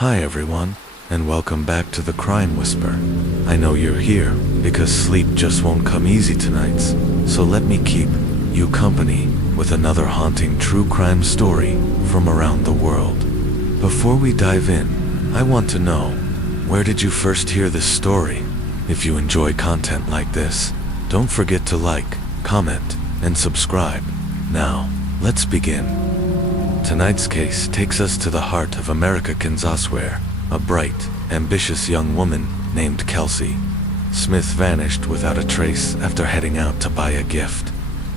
Hi everyone, and welcome back to the Crime Whisper. I know you're here because sleep just won't come easy tonight, so let me keep you company with another haunting true crime story from around the world. Before we dive in, I want to know, where did you first hear this story? If you enjoy content like this, don't forget to like, comment, and subscribe. Now, let's begin. Tonight's case takes us to the heart of America, Kansas, where a bright, ambitious young woman named Kelsey Smith vanished without a trace after heading out to buy a gift.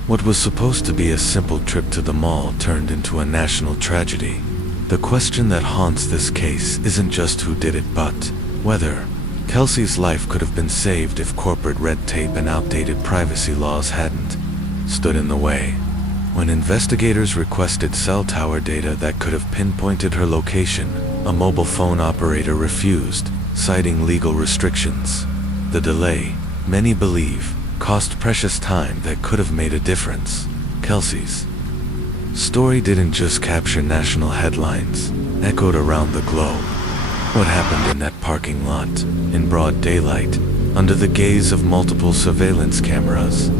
What was supposed to be a simple trip to the mall turned into a national tragedy. The question that haunts this case isn't just who did it, but whether Kelsey's life could have been saved if corporate red tape and outdated privacy laws hadn't stood in the way. When investigators requested cell tower data that could have pinpointed her location, a mobile phone operator refused, citing legal restrictions. The delay, many believe, cost precious time that could have made a difference. Kelsey's story didn't just capture national headlines, echoed around the globe. What happened in that parking lot, in broad daylight, under the gaze of multiple surveillance cameras?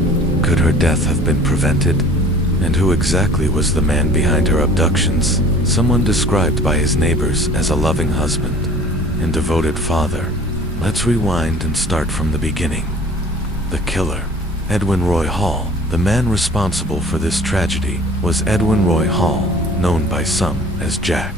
Could her death have been prevented? And who exactly was the man behind her abductions? Someone described by his neighbors as a loving husband and devoted father. Let's rewind and start from the beginning. The killer, Edwin Roy Hall. The man responsible for this tragedy was Edwin Roy Hall, known by some as Jack.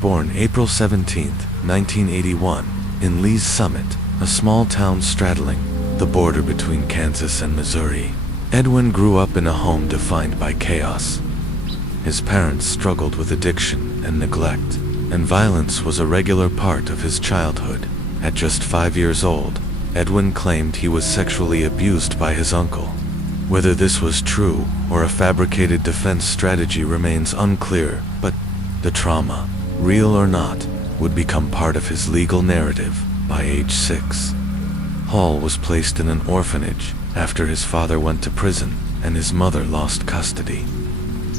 Born April 17, 1981, in Lee's Summit, a small town straddling the border between Kansas and Missouri. Edwin grew up in a home defined by chaos. His parents struggled with addiction and neglect, and violence was a regular part of his childhood. At just 5 years old, Edwin claimed he was sexually abused by his uncle. Whether this was true or a fabricated defense strategy remains unclear, but the trauma, real or not, would become part of his legal narrative by age 6. Hall was placed in an orphanage after his father went to prison and his mother lost custody.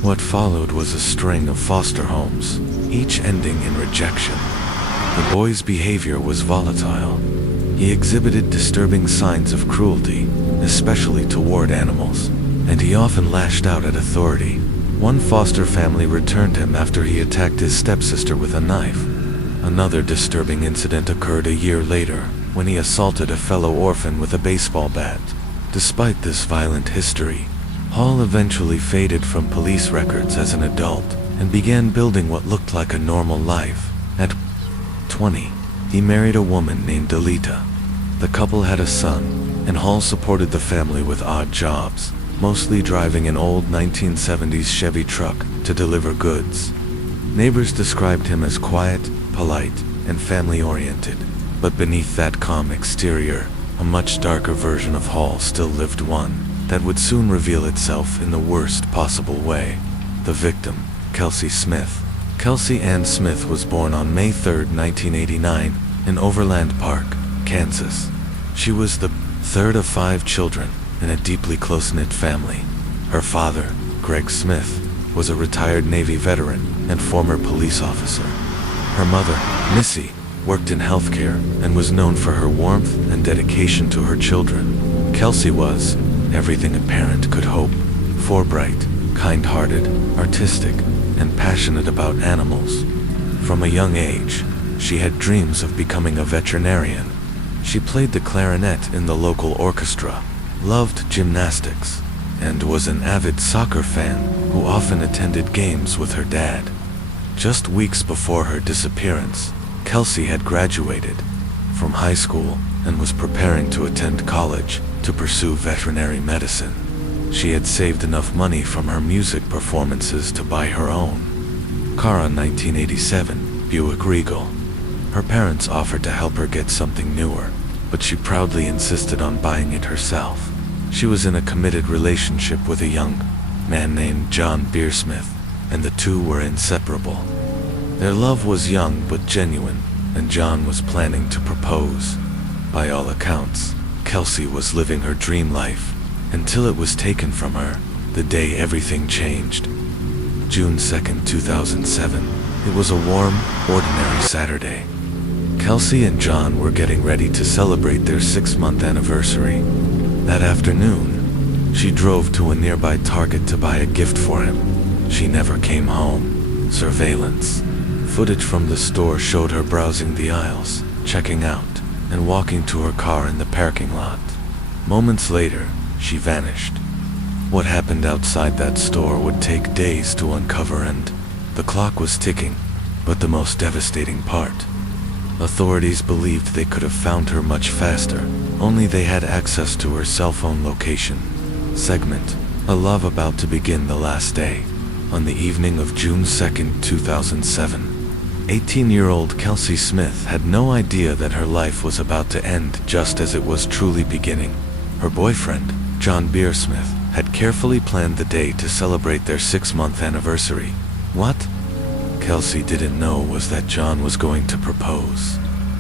What followed was a string of foster homes, each ending in rejection. The boy's behavior was volatile. He exhibited disturbing signs of cruelty, especially toward animals, and he often lashed out at authority. One foster family returned him after he attacked his stepsister with a knife. Another disturbing incident occurred a year later, when he assaulted a fellow orphan with a baseball bat. Despite this violent history, Hall eventually faded from police records as an adult and began building what looked like a normal life. At 20, he married a woman named Alita. The couple had a son, and Hall supported the family with odd jobs, mostly driving an old 1970s Chevy truck to deliver goods. Neighbors described him as quiet, polite, and family-oriented, but beneath that calm exterior, a much darker version of Hall still lived, one that would soon reveal itself in the worst possible way. The victim, Kelsey Smith. Kelsey Ann Smith was born on May 3, 1989, in Overland Park, Kansas. She was the third of 5 children in a deeply close-knit family. Her father, Greg Smith, was a retired Navy veteran and former police officer. Her mother, Missy, worked in healthcare and was known for her warmth and dedication to her children. Kelsey was everything a parent could hope: forthright, kind-hearted, artistic, and passionate about animals. From a young age, she had dreams of becoming a veterinarian. She played the clarinet in the local orchestra, loved gymnastics, and was an avid soccer fan who often attended games with her dad. Just weeks before her disappearance, Kelsey had graduated from high school and was preparing to attend college to pursue veterinary medicine. She had saved enough money from her music performances to buy her own car, a 1987 Buick Regal. Her parents offered to help her get something newer, but she proudly insisted on buying it herself. She was in a committed relationship with a young man named John Beersmith, and the two were inseparable. Their love was young but genuine, and John was planning to propose. By all accounts, Kelsey was living her dream life, until it was taken from her, the day everything changed. June 2, 2007, It was a warm, ordinary Saturday. Kelsey and John were getting ready to celebrate their 6-month anniversary. That afternoon, she drove to a nearby Target to buy a gift for him. She never came home. Surveillance footage from the store showed her browsing the aisles, checking out, and walking to her car in the parking lot. Moments later, she vanished. What happened outside that store would take days to uncover, and the clock was ticking. But the most devastating part: authorities believed they could have found her much faster, only they had access to her cell phone location. Segment: A love about to begin the last day. On the evening of June 2nd, 2007, 18-year-old Kelsey Smith had no idea that her life was about to end just as it was truly beginning. Her boyfriend, John Smith, had carefully planned the day to celebrate their 6-month anniversary. What Kelsey didn't know was that John was going to propose.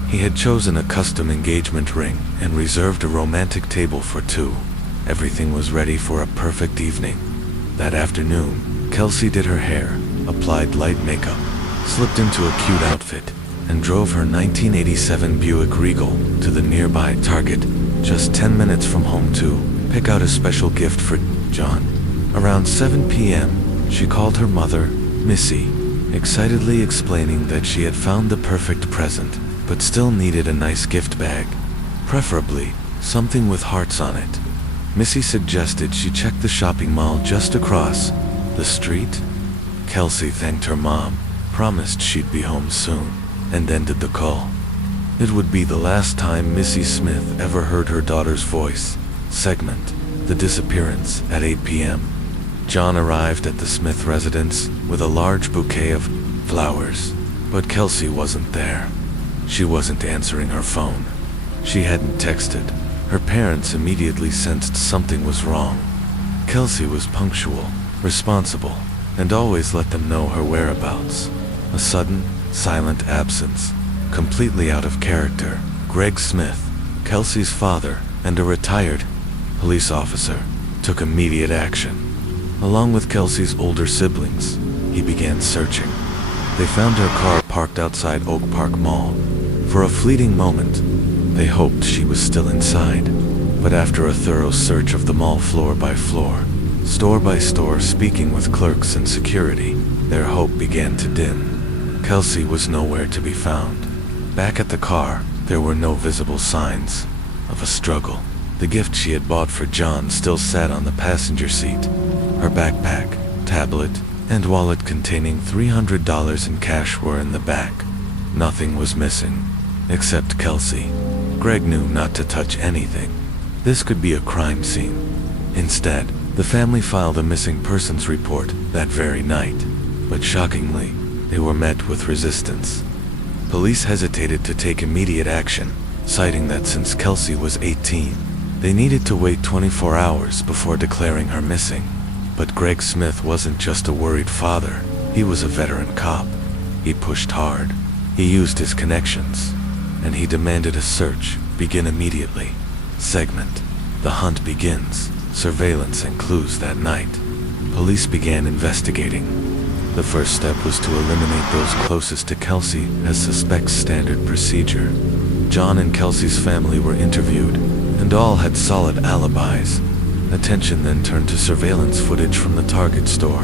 He had chosen a custom engagement ring and reserved a romantic table for two. Everything was ready for a perfect evening. That afternoon, Kelsey did her hair, applied light makeup, slipped into a cute outfit, and drove her 1987 Buick Regal to the nearby Target, just 10 minutes from home, to pick out a special gift for John. Around 7 p.m., she called her mother, Missy, excitedly explaining that she had found the perfect present, but still needed a nice gift bag, preferably something with hearts on it. Missy suggested she check the shopping mall just across the street. Kelsey thanked her mom, promised she'd be home soon, and ended the call. It would be the last time Missy Smith ever heard her daughter's voice. Segment: The disappearance at 8 p.m. John arrived at the Smith residence with a large bouquet of flowers, but Kelsey wasn't there. She wasn't answering her phone. She hadn't texted. Her parents immediately sensed something was wrong. Kelsey was punctual, responsible, and always let them know her whereabouts. A sudden, silent absence, completely out of character. Greg Smith, Kelsey's father and a retired police officer, took immediate action. Along with Kelsey's older siblings, he began searching. They found her car parked outside Oak Park Mall. For a fleeting moment, they hoped she was still inside. But after a thorough search of the mall floor by floor, store by store, speaking with clerks and security, their hope began to dim. Kelsey was nowhere to be found. Back at the car, there were no visible signs of a struggle. The gift she had bought for John still sat on the passenger seat. Her backpack, tablet, and wallet containing $300 in cash were in the back. Nothing was missing, except Kelsey. Greg knew not to touch anything. This could be a crime scene. Instead, the family filed a missing persons report that very night. But shockingly, they were met with resistance. Police hesitated to take immediate action, citing that since Kelsey was 18, they needed to wait 24 hours before declaring her missing. But Greg Smith wasn't just a worried father, he was a veteran cop. He pushed hard, he used his connections, and he demanded a search begin immediately. Segment: The hunt begins. Surveillance and clues. That night, police began investigating. The first step was to eliminate those closest to Kelsey as suspects. Standard procedure. John and Kelsey's family were interviewed, and all had solid alibis. Attention then turned to surveillance footage from the Target store.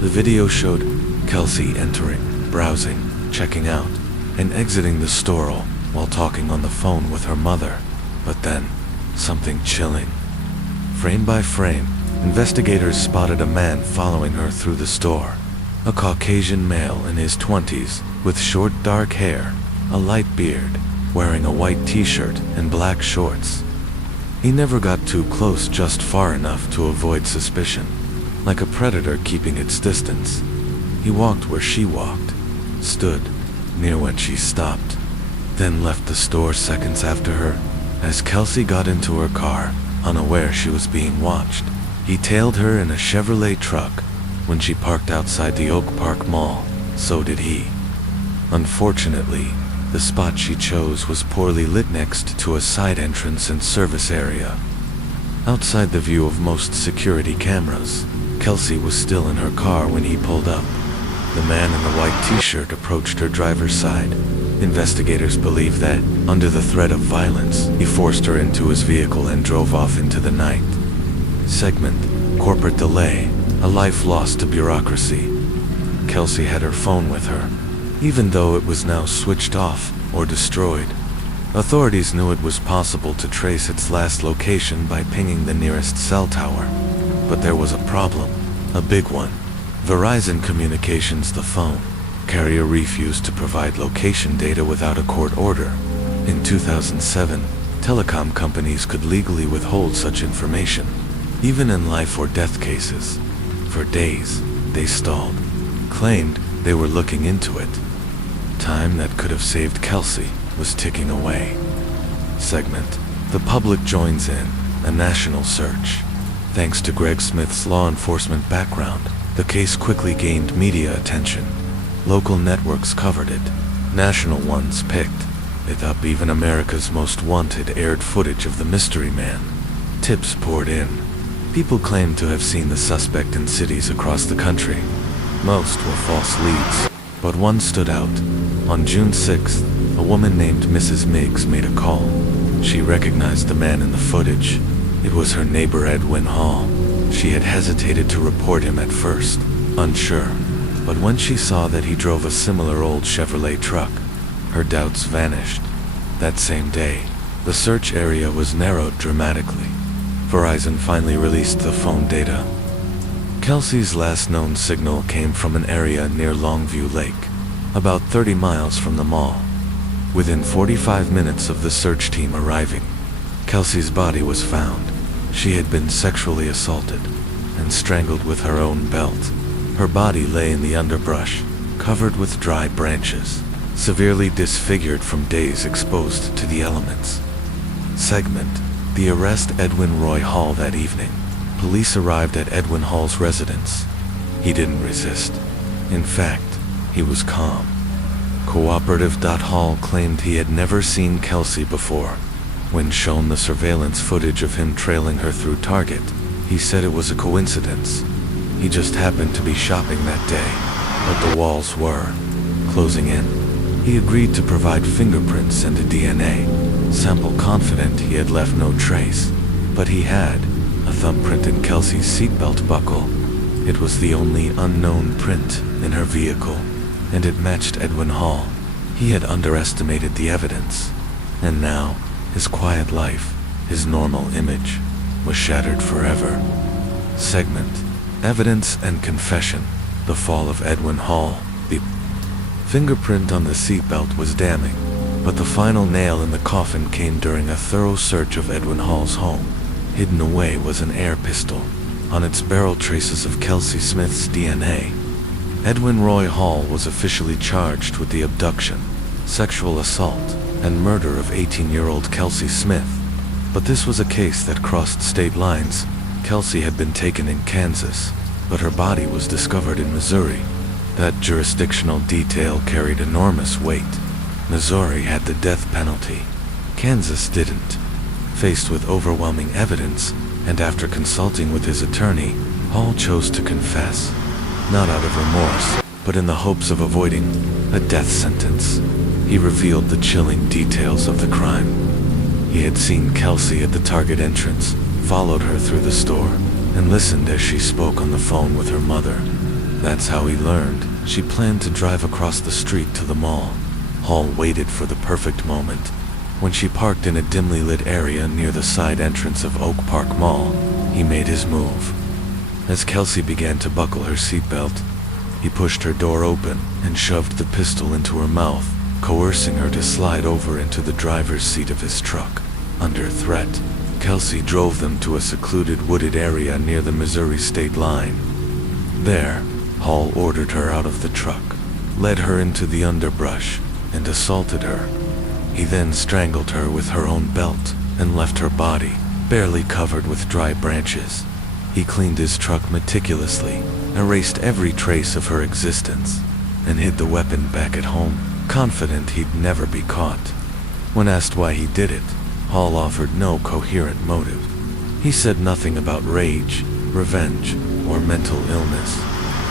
The video showed Kelsey entering, browsing, checking out, and exiting the store all while talking on the phone with her mother. But then, something chilling. Frame by frame, investigators spotted a man following her through the store. A Caucasian male in his 20s, with short dark hair, a light beard, wearing a white t-shirt and black shorts. He never got too close, just far enough to avoid suspicion. Like a predator keeping its distance, he walked where she walked, stood near when she stopped, then left the store seconds after her. As Kelsey got into her car, unaware she was being watched, he tailed her in a Chevrolet truck. When she parked outside the Oak Park Mall, so did he. Unfortunately, the spot she chose was poorly lit next to a side entrance and service area. Outside the view of most security cameras, Kelsey was still in her car when he pulled up. The man in the white t-shirt approached her driver's side. Investigators believe that, under the threat of violence, he forced her into his vehicle and drove off into the night. Segment: corporate delay, a life lost to bureaucracy. Kelsey had her phone with her, even though it was now switched off or destroyed. Authorities knew it was possible to trace its last location by pinging the nearest cell tower. But there was a problem, a big one. Verizon Communications, the phone carrier, refused to provide location data without a court order. In 2007, telecom companies could legally withhold such information, even in life or death cases. For days, they stalled, claimed they were looking into it. Time that could have saved Kelsey was ticking away. Segment: the public joins in, a national search. Thanks to Greg Smith's law enforcement background, the case quickly gained media attention. Local networks covered it. National ones picked it up. Even America's Most Wanted aired footage of the mystery man. Tips poured in. People claimed to have seen the suspect in cities across the country. Most were false leads, but one stood out. On June 6th, a woman named Mrs. Miggs made a call. She recognized the man in the footage. It was her neighbor Edwin Hall. She had hesitated to report him at first, unsure, but when she saw that he drove a similar old Chevrolet truck, her doubts vanished. That same day, the search area was narrowed dramatically. Verizon finally released the phone data. Kelsey's last known signal came from an area near Longview Lake, about 30 miles from the mall. Within 45 minutes of the search team arriving, Kelsey's body was found. She had been sexually assaulted and strangled with her own belt. Her body lay in the underbrush, covered with dry branches, severely disfigured from days exposed to the elements. Segment: the arrest Edwin Roy Hall that evening. Police arrived at Edwin Hall's residence. He didn't resist. In fact, he was calm. Cooperative. Hall claimed he had never seen Kelsey before. When shown the surveillance footage of him trailing her through Target, he said it was a coincidence. He just happened to be shopping that day, but the walls were closing in. He agreed to provide fingerprints and a DNA sample, confident he had left no trace. But he had a thumbprint in Kelsey's seatbelt buckle. It was the only unknown print in her vehicle, and it matched Edwin Hall. He had underestimated the evidence, and now his quiet life, his normal image, was shattered forever. Segment: evidence and confession. The fall of Edwin Hall. The fingerprint on the seatbelt was damning, but the final nail in the coffin came during a thorough search of Edwin Hall's home. Hidden away was an air pistol. On its barrel, traces of Kelsey Smith's DNA. Edwin Roy Hall was officially charged with the abduction, sexual assault, and murder of 18-year-old Kelsey Smith. But this was a case that crossed state lines. Kelsey had been taken in Kansas, but her body was discovered in Missouri. That jurisdictional detail carried enormous weight. Missouri had the death penalty. Kansas didn't. Faced with overwhelming evidence, and after consulting with his attorney, Hall chose to confess, not out of remorse, but in the hopes of avoiding a death sentence. He revealed the chilling details of the crime. He had seen Kelsey at the Target entrance, followed her through the store, and listened as she spoke on the phone with her mother. That's how he learned she planned to drive across the street to the mall. Hall waited for the perfect moment. When she parked in a dimly lit area near the side entrance of Oak Park Mall, he made his move. As Kelsey began to buckle her seatbelt, he pushed her door open and shoved the pistol into her mouth, coercing her to slide over into the driver's seat of his truck. Under threat, Kelsey drove them to a secluded wooded area near the Missouri state line. There, Hall ordered her out of the truck, led her into the underbrush, and assaulted her. He then strangled her with her own belt and left her body, barely covered with dry branches. He cleaned his truck meticulously, erased every trace of her existence, and hid the weapon back at home, confident he'd never be caught. When asked why he did it, Hall offered no coherent motive. He said nothing about rage, revenge, or mental illness.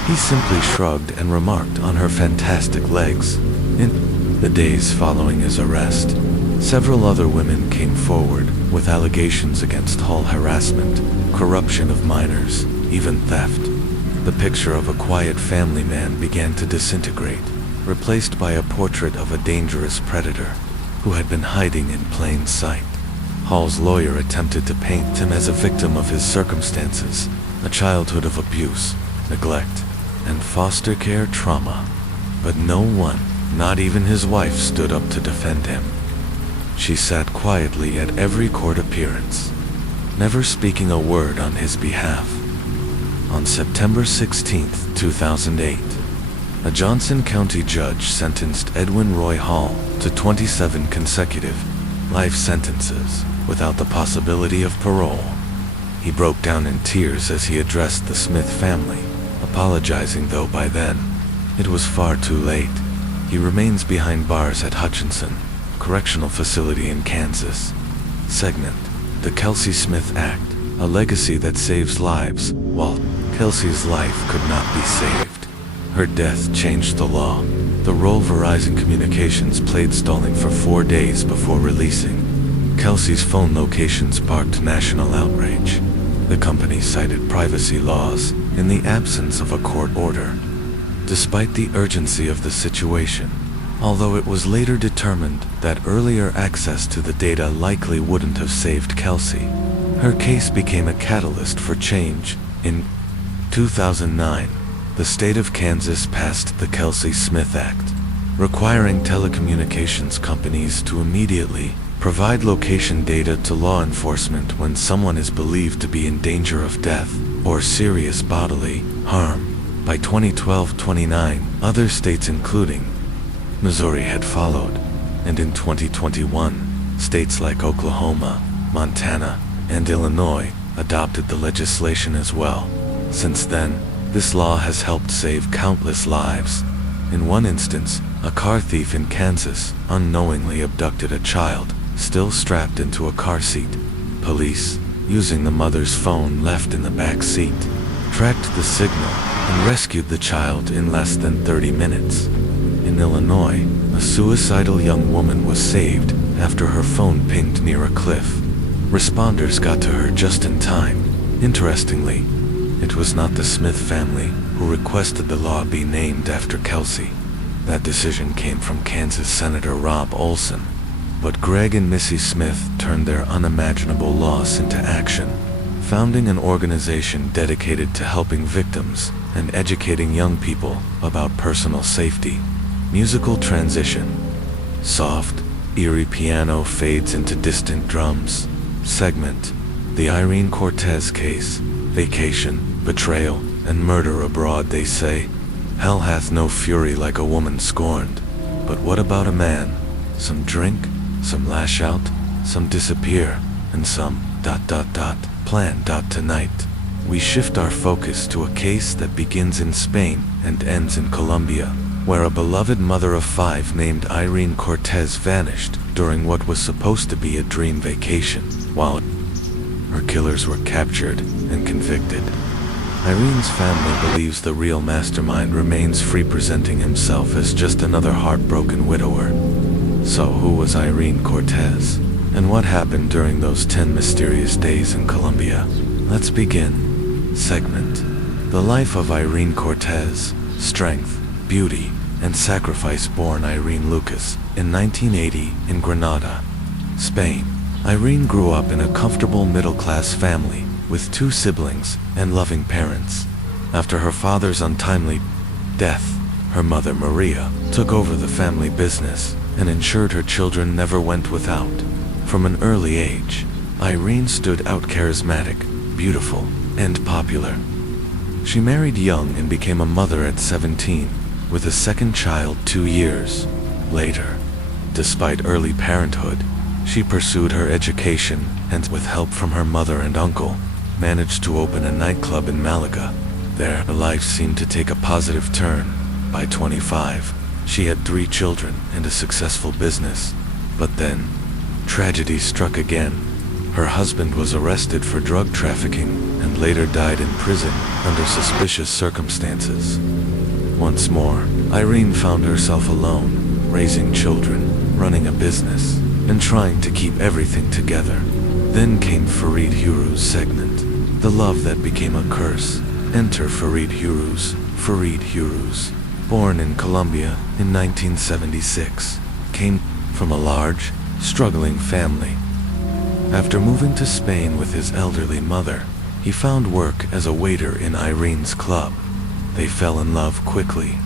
He simply shrugged and remarked on her fantastic legs. In the days following his arrest, several other women came forward with allegations against Hall harassment, corruption of minors, even theft. The picture of a quiet family man began to disintegrate, replaced by a portrait of a dangerous predator who had been hiding in plain sight. Hall's lawyer attempted to paint him as a victim of his circumstances, a childhood of abuse, neglect, and foster care trauma. But no one, not even his wife, stood up to defend him. She sat quietly at every court appearance, never speaking a word on his behalf. On September 16, 2008, a Johnson County judge sentenced Edwin Roy Hall to 27 consecutive life sentences without the possibility of parole. He broke down in tears as he addressed the Smith family, apologizing, though by then it was far too late. He remains behind bars at Hutchinson Correctional Facility in Kansas. Segment: The Kelsey Smith Act, a legacy that saves lives, while Kelsey's life could not be saved. Her death changed the law. The role Verizon Communications played stalling for 4 days before releasing Kelsey's phone location sparked national outrage. The company cited privacy laws in the absence of a court order. Despite the urgency of the situation, although it was later determined that earlier access to the data likely wouldn't have saved Kelsey, her case became a catalyst for change. In 2009, the state of Kansas passed the Kelsey Smith Act, requiring telecommunications companies to immediately provide location data to law enforcement when someone is believed to be in danger of death or serious bodily harm. By 2012-29, other states including Missouri had followed, and in 2021, states like Oklahoma, Montana, and Illinois adopted the legislation as well. Since then, this law has helped save countless lives. In one instance, a car thief in Kansas unknowingly abducted a child, still strapped into a car seat. Police, using the mother's phone left in the back seat, tracked the signal and rescued the child in less than 30 minutes. In Illinois, a suicidal young woman was saved after her phone pinged near a cliff. Responders got to her just in time. Interestingly, it was not the Smith family who requested the law be named after Kelsey. That decision came from Kansas Senator Rob Olson. But Greg and Missy Smith turned their unimaginable loss into action, founding an organization dedicated to helping victims and educating young people about personal safety. Musical transition. Soft, eerie piano fades into distant drums. Segment: The Irene Cortez Case. Vacation, betrayal, and murder abroad, they say. Hell hath no fury like a woman scorned. But what about a man? Some drink, some lash out, some disappear, and some ... plan. Tonight, we shift our focus to a case that begins in Spain and ends in Colombia, where a beloved mother of 5 named Irene Cortez vanished during what was supposed to be a dream vacation, while her killers were captured and convicted. Irene's family believes the real mastermind remains free, presenting himself as just another heartbroken widower. So who was Irene Cortez? And what happened during those 10 mysterious days in Colombia? Let's begin. Segment: The life of Irene Cortez. Strength, beauty, and sacrifice. Born Irene Lucas in 1980 in Granada, Spain. Irene grew up in a comfortable middle-class family with 2 siblings and loving parents. After her father's untimely death, her mother Maria took over the family business and ensured her children never went without. From an early age, Irene stood out, charismatic, beautiful, and popular. She married young and became a mother at 17, with a second child 2 years later. Despite early parenthood, she pursued her education and, with help from her mother and uncle, managed to open a nightclub in Malaga. There, her life seemed to take a positive turn. By 25, she had 3 children and a successful business. But then, tragedy struck again. Her husband was arrested for drug trafficking and later died in prison under suspicious circumstances. Once more, Irene found herself alone, raising children, running a business, and trying to keep everything together. Then came Farid Huru's segment, The Love That Became a Curse. Enter Farid Huruz. Farid Huruz, born in Colombia in 1976, came from a large, struggling family. After moving to Spain with his elderly mother, he found work as a waiter in Irene's club. They fell in love quickly.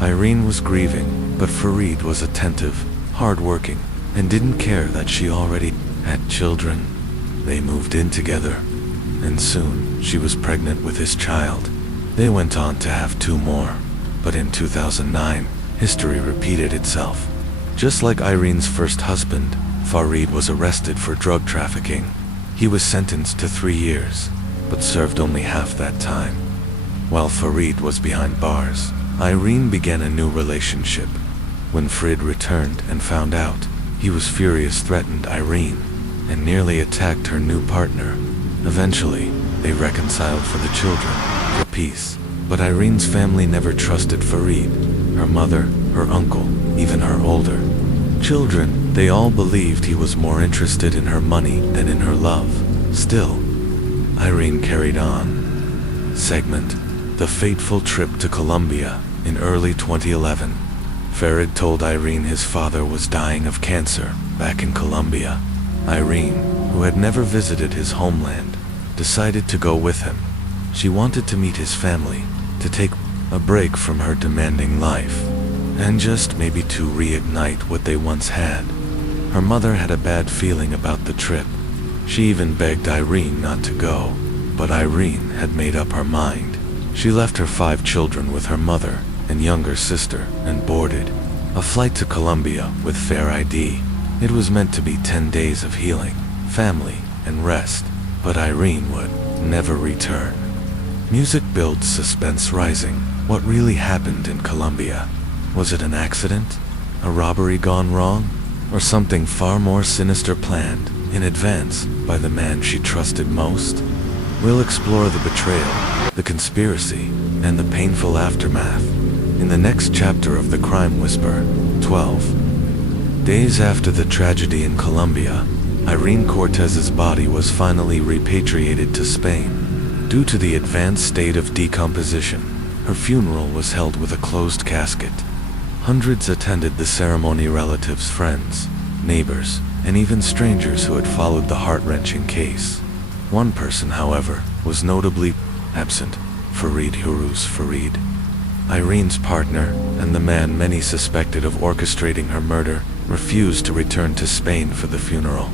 Irene was grieving, but Farid was attentive, hardworking, and didn't care that she already had children. They moved in together, and soon she was pregnant with his child. They went on to have 2 more, but in 2009, history repeated itself. Just like Irene's first husband, Farid was arrested for drug trafficking. He was sentenced to 3 years, but served only half that time. While Farid was behind bars, Irene began a new relationship. When Farid returned and found out, he was furious, threatened Irene, and nearly attacked her new partner. Eventually, they reconciled for the children, for peace. But Irene's family never trusted Farid. Her mother, her uncle, even her older children, they all believed he was more interested in her money than in her love. Still, Irene carried on. Segment, The Fateful Trip to Colombia. In early 2011, Farid told Irene his father was dying of cancer back in Colombia. Irene, who had never visited his homeland, decided to go with him. She wanted to meet his family, to take a break from her demanding life, and just maybe to reignite what they once had. Her mother had a bad feeling about the trip. She even begged Irene not to go, but Irene had made up her mind. She left her 5 children with her mother and younger sister and boarded a flight to Colombia with fair ID. It was meant to be 10 days of healing, family, and rest, but Irene would never return. Music builds suspense rising. What really happened in Colombia? Was it an accident? A robbery gone wrong? Or something far more sinister planned in advance by the man she trusted most? We'll explore the betrayal, the conspiracy, and the painful aftermath in the next chapter of The Crime Whisper. 12. Days after the tragedy in Colombia, Irene Cortez's body was finally repatriated to Spain. Due to the advanced state of decomposition, her funeral was held with a closed casket. Hundreds attended the ceremony, relatives, friends, neighbors, and even strangers who had followed the heart-wrenching case. One person, however, was notably absent, Farid Huruz. Farid, Irene's partner, and the man many suspected of orchestrating her murder, refused to return to Spain for the funeral.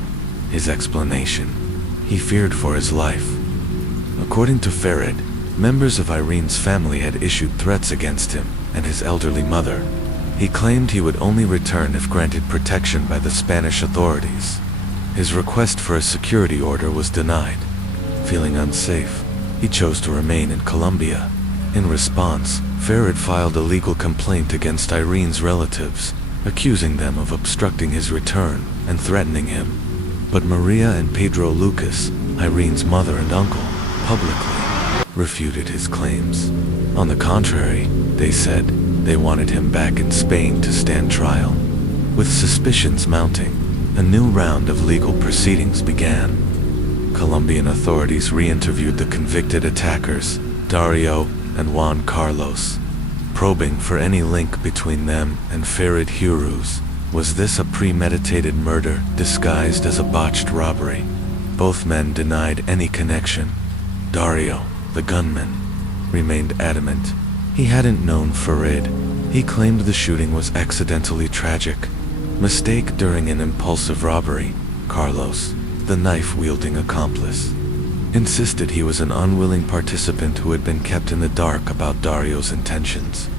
His explanation: he feared for his life. According to Farid, members of Irene's family had issued threats against him and his elderly mother. He claimed he would only return if granted protection by the Spanish authorities. His request for a security order was denied. Feeling unsafe, he chose to remain in Colombia. In response, Farid filed a legal complaint against Irene's relatives, accusing them of obstructing his return and threatening him. But Maria and Pedro Lucas, Irene's mother and uncle, publicly refuted his claims. On the contrary, they said they wanted him back in Spain to stand trial. With suspicions mounting, a new round of legal proceedings began. Colombian authorities re-interviewed the convicted attackers, Dario and Juan Carlos, probing for any link between them and Farid Huruz. Was this a premeditated murder disguised as a botched robbery? Both men denied any connection. Dario, the gunman, remained adamant. He hadn't known Farid. He claimed the shooting was accidentally tragic, mistake during an impulsive robbery. Carlos, the knife-wielding accomplice, insisted he was an unwilling participant who had been kept in the dark about Dario's intentions.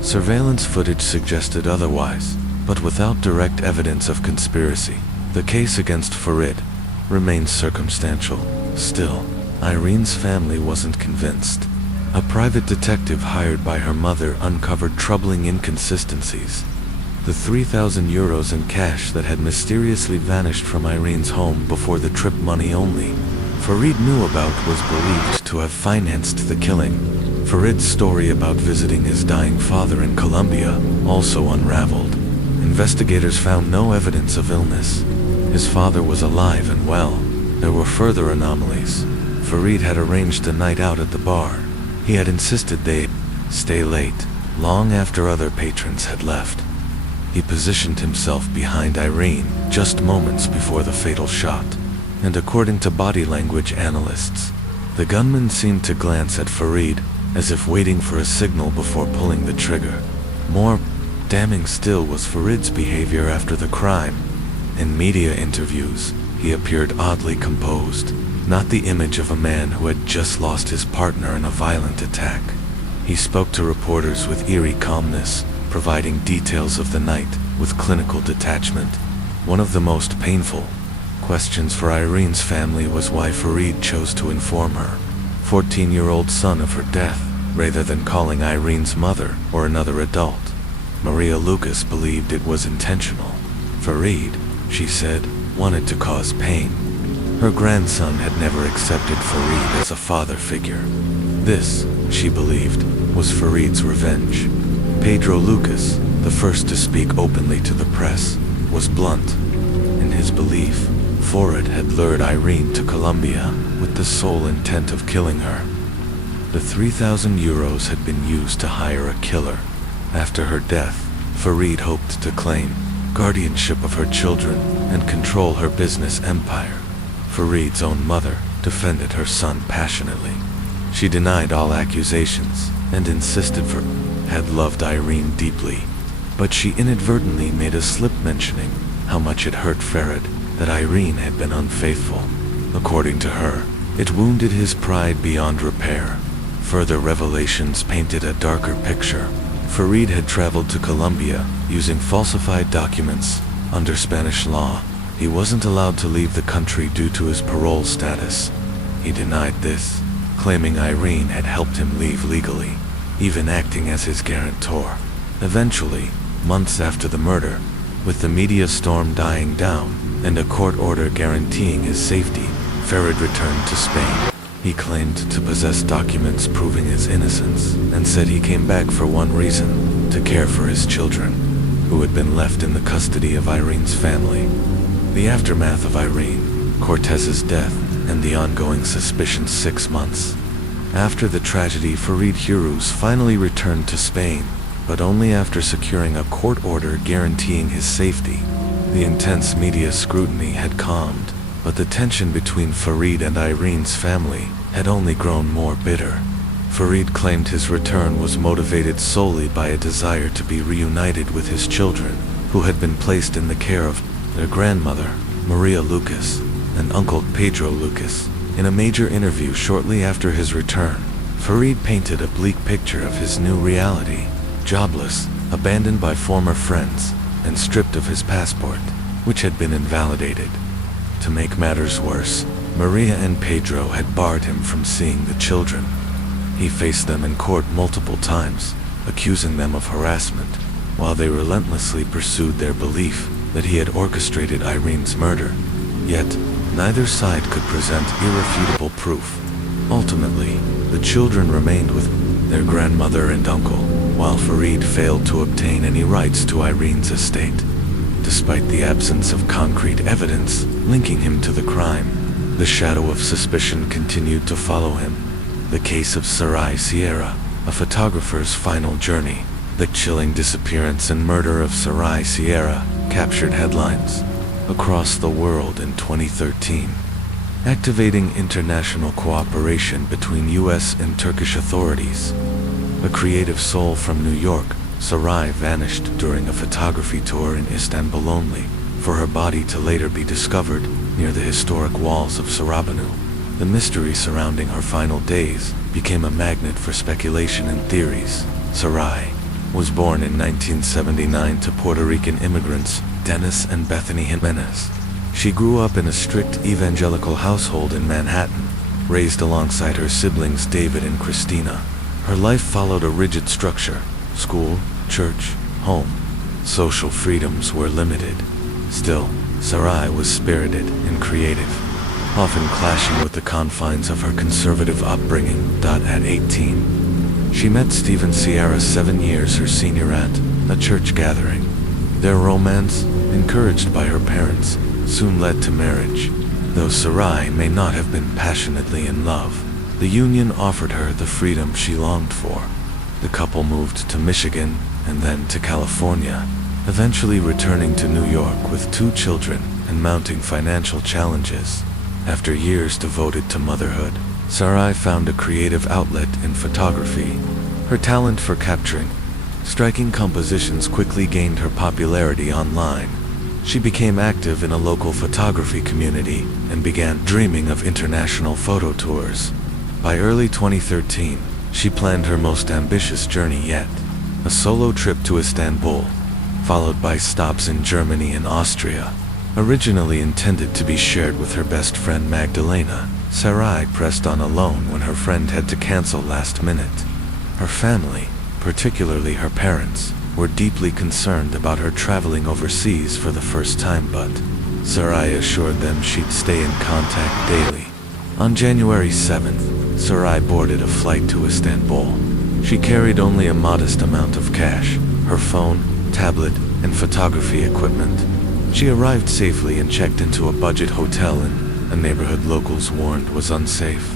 Surveillance footage suggested otherwise, but without direct evidence of conspiracy, the case against Farid remained circumstantial. Still, Irene's family wasn't convinced. A private detective hired by her mother uncovered troubling inconsistencies. the 3,000 euros in cash that had mysteriously vanished from Irene's home before the trip money only Farid knew about was believed to have financed the killing. Farid's story about visiting his dying father in Colombia also unraveled. Investigators found no evidence of illness. His father was alive and well. There were further anomalies. Farid had arranged a night out at the bar. He had insisted they stay late, long after other patrons had left. He positioned himself behind Irene just moments before the fatal shot, and according to body language analysts, the gunman seemed to glance at Farid as if waiting for a signal before pulling the trigger. More damning still was Farid's behavior after the crime. In media interviews, he appeared oddly composed, not the image of a man who had just lost his partner in a violent attack. He spoke to reporters with eerie calmness, providing details of the night with clinical detachment. One of the most painful questions for Irene's family was why Farid chose to inform her 14-year-old son of her death, rather than calling Irene's mother or another adult. Maria Lucas believed it was intentional. Farid, she said, wanted to cause pain. Her grandson had never accepted Farid as a father figure. This, she believed, was Farid's revenge. Pedro Lucas, the first to speak openly to the press, was blunt. In his belief, Farid had lured Irene to Colombia with the sole intent of killing her. The 3,000 euros had been used to hire a killer. After her death, Farid hoped to claim guardianship of her children and control her business empire. Farid's own mother defended her son passionately. She denied all accusations and insisted Farid had loved Irene deeply, but she inadvertently made a slip mentioning how much it hurt Farid that Irene had been unfaithful. According to her, it wounded his pride beyond repair. Further revelations painted a darker picture. Farid had traveled to Colombia using falsified documents. Under Spanish law, he wasn't allowed to leave the country due to his parole status. He denied this, claiming Irene had helped him leave legally, even acting as his guarantor. Eventually, months after the murder, with the media storm dying down and a court order guaranteeing his safety, Farid returned to Spain. He claimed to possess documents proving his innocence and said he came back for one reason: to care for his children, who had been left in the custody of Irene's family. The aftermath of Irene, Cortez's death, and the ongoing suspicion 6 months after the tragedy, Farid Hiruz finally returned to Spain, but only after securing a court order guaranteeing his safety. The intense media scrutiny had calmed, but the tension between Farid and Irene's family had only grown more bitter. Farid claimed his return was motivated solely by a desire to be reunited with his children, who had been placed in the care of their grandmother, Maria Lucas, and uncle Pedro Lucas. In a major interview shortly after his return, Farid painted a bleak picture of his new reality: jobless, abandoned by former friends, and stripped of his passport, which had been invalidated. To make matters worse, Maria and Pedro had barred him from seeing the children. He faced them in court multiple times, accusing them of harassment, while they relentlessly pursued their belief that he had orchestrated Irene's murder. Yet, neither side could present irrefutable proof. Ultimately, the children remained with their grandmother and uncle, while Farid failed to obtain any rights to Irene's estate. Despite the absence of concrete evidence linking him to the crime, the shadow of suspicion continued to follow him. The case of Sarai Sierra, a photographer's final journey. The chilling disappearance and murder of Sarai Sierra captured headlines across the world in 2013, activating international cooperation between US and Turkish authorities. A creative soul from New York, Sarai vanished during a photography tour in Istanbul, only for her body to later be discovered near the historic walls of Sarabanu. The mystery surrounding her final days became a magnet for speculation and theories. Sarai was born in 1979 to Puerto Rican immigrants Dennis and Bethany Jimenez. She grew up in a strict evangelical household in Manhattan, raised alongside her siblings David and Christina. Her life followed a rigid structure: school, church, home. social freedoms were limited. Still, Sarai was spirited and creative, often clashing with the confines of her conservative upbringing. At 18, she met Stephen Sierra 7 years her senior at a church gathering. Their romance, encouraged by her parents, soon led to marriage. Though Sarai may not have been passionately in love, the union offered her the freedom she longed for. The couple moved to Michigan and then to California, eventually returning to New York with 2 children and mounting financial challenges. After years devoted to motherhood, Sarai found a creative outlet in photography. Her talent for capturing striking compositions quickly gained her popularity online. She became active in a local photography community and began dreaming of international photo tours. By early 2013, she planned her most ambitious journey yet, a solo trip to Istanbul, followed by stops in Germany and Austria. Originally intended to be shared with her best friend Magdalena, Sarai pressed on alone when her friend had to cancel last minute. Her family, particularly her parents, were deeply concerned about her traveling overseas for the first time, but Sarai assured them she'd stay in contact daily. On January 7th, Sarai boarded a flight to Istanbul. She carried only a modest amount of cash, her phone, tablet, and photography equipment. She arrived safely and checked into a budget hotel in a neighborhood locals warned was unsafe.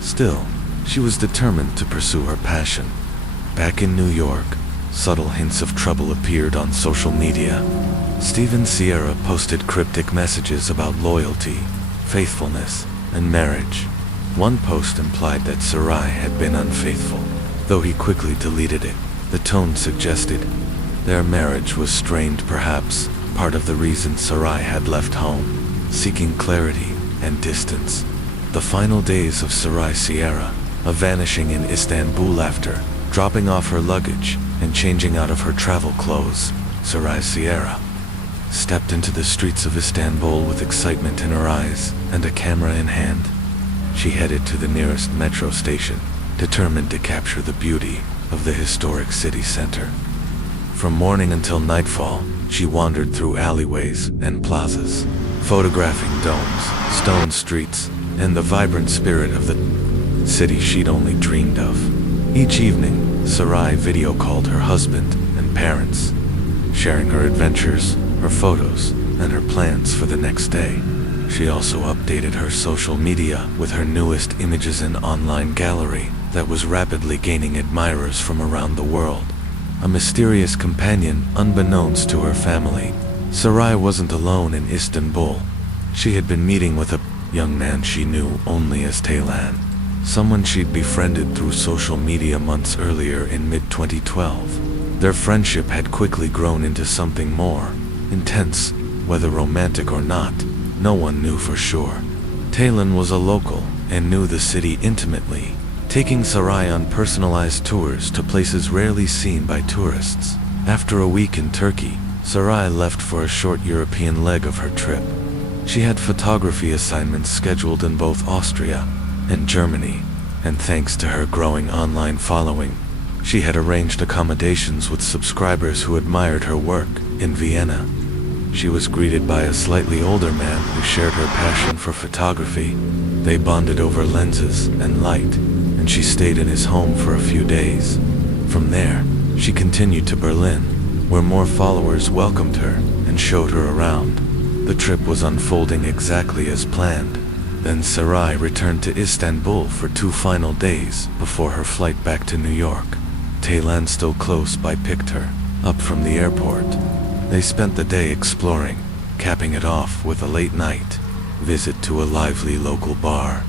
Still, she was determined to pursue her passion. Back in New York, subtle hints of trouble appeared on social media. Stephen Sierra posted cryptic messages about loyalty, faithfulness, and marriage. One post implied that Sarai had been unfaithful, though he quickly deleted it. The tone suggested their marriage was strained, perhaps part of the reason Sarai had left home, seeking clarity and distance. The final days of Sarai Sierra, a vanishing in Istanbul after dropping off her luggage and changing out of her travel clothes, Sarai Sierra stepped into the streets of Istanbul with excitement in her eyes and a camera in hand. She headed to the nearest metro station, determined to capture the beauty of the historic city center. From morning until nightfall, she wandered through alleyways and plazas, photographing domes, stone streets, and the vibrant spirit of the city she'd only dreamed of. Each evening, Sarai video called her husband and parents, sharing her adventures, her photos, and her plans for the next day. She also updated her social media with her newest images and online gallery that was rapidly gaining admirers from around the world. A mysterious companion unbeknownst to her family, Sarai wasn't alone in Istanbul. She had been meeting with a young man she knew only as Taylan, someone she'd befriended through social media months earlier in mid-2012. Their friendship had quickly grown into something more intense, whether romantic or not, no one knew for sure. Taylan was a local and knew the city intimately, taking Sarai on personalized tours to places rarely seen by tourists. After a week in Turkey, Sarai left for a short European leg of her trip. She had photography assignments scheduled in both Austria and Germany, and thanks to her growing online following, she had arranged accommodations with subscribers who admired her work in Vienna. She was greeted by a slightly older man who shared her passion for photography. They bonded over lenses and light, and she stayed in his home for a few days. From there, she continued to Berlin, where more followers welcomed her and showed her around. The trip was unfolding exactly as planned. Then Sarai returned to Istanbul for 2 final days before her flight back to New York. Taylan, still close by, picked her up from the airport. They spent the day exploring, capping it off with a late-night visit to a lively local bar.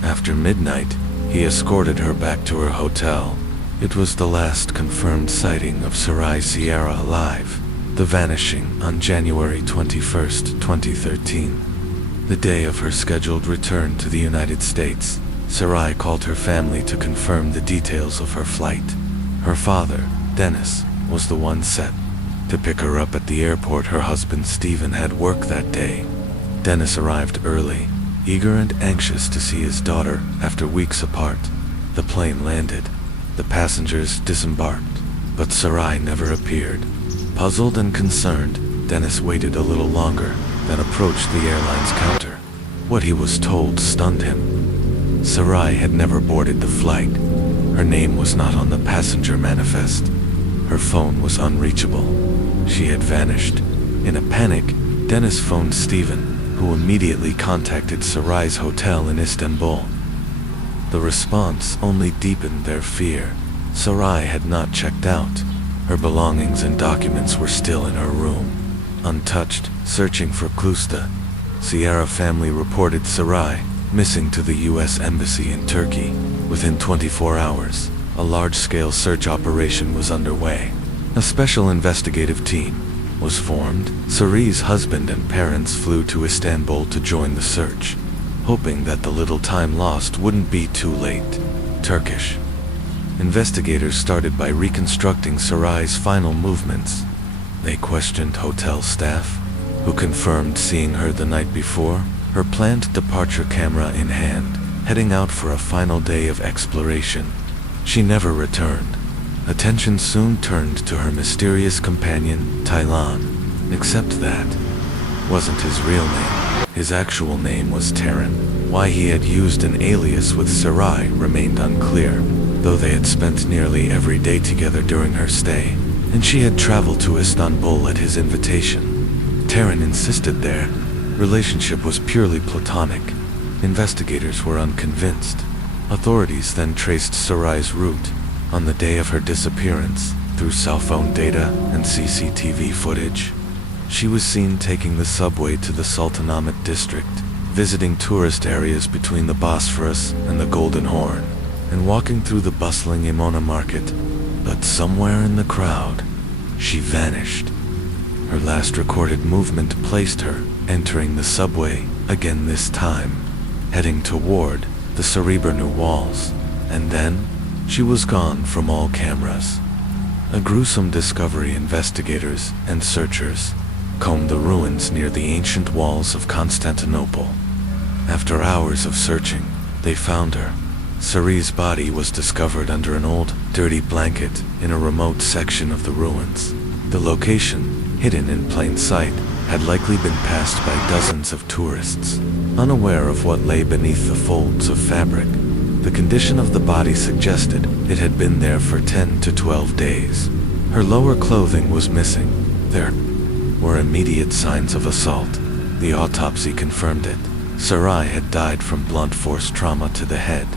After midnight, he escorted her back to her hotel. It was the last confirmed sighting of Sarai Sierra alive, the vanishing on January 21st, 2013. The day of her scheduled return to the United States, Sarai called her family to confirm the details of her flight. Her father, Dennis, was the one set to pick her up at the airport. Her husband Stephen had work that day. Dennis arrived early, eager and anxious to see his daughter after weeks apart. The plane landed. The passengers disembarked, but Sarai never appeared. Puzzled and concerned, Dennis waited a little longer, then approached the airline's counter. What he was told stunned him. Sarai had never boarded the flight. Her name was not on the passenger manifest. Her phone was unreachable. She had vanished. In a panic, Dennis phoned Stephen, who immediately contacted Sarai's hotel in Istanbul. The response only deepened their fear. Sarai had not checked out. Her belongings and documents were still in her room, untouched. Searching for clues, the Sierra family reported Sarai missing to the U.S. Embassy in Turkey. Within 24 hours, a large-scale search operation was underway. A special investigative team was formed. Sarai's husband and parents flew to Istanbul to join the search, hoping that the little time lost wouldn't be too late. Turkish investigators started by reconstructing Sarai's final movements. They questioned hotel staff, who confirmed seeing her the night before, her planned departure camera in hand, heading out for a final day of exploration. She never returned. Attention soon turned to her mysterious companion, Tylan, except that wasn't his real name. His actual name was Taran. Why he had used an alias with Sarai remained unclear, though they had spent nearly every day together during her stay, and she had traveled to Istanbul at his invitation. Taran insisted their relationship was purely platonic. Investigators were unconvinced. Authorities then traced Sarai's route on the day of her disappearance through cell phone data and CCTV footage. She was seen taking the subway to the Sultanahmet district, visiting tourist areas between the Bosphorus and the Golden Horn, and walking through the bustling Imona market. But somewhere in the crowd, she vanished. Her last recorded movement placed her entering the subway again, this time heading toward the Cerebranu walls, and then she was gone from all cameras. A gruesome discovery. Investigators and searchers combed the ruins near the ancient walls of Constantinople. After hours of searching, they found her. Sarai's body was discovered under an old, dirty blanket in a remote section of the ruins. The location, hidden in plain sight, had likely been passed by dozens of tourists, unaware of what lay beneath the folds of fabric. The condition of the body suggested it had been there for 10 to 12 days. Her lower clothing was missing. There were immediate signs of assault. The autopsy confirmed it. Sarai had died from blunt force trauma to the head.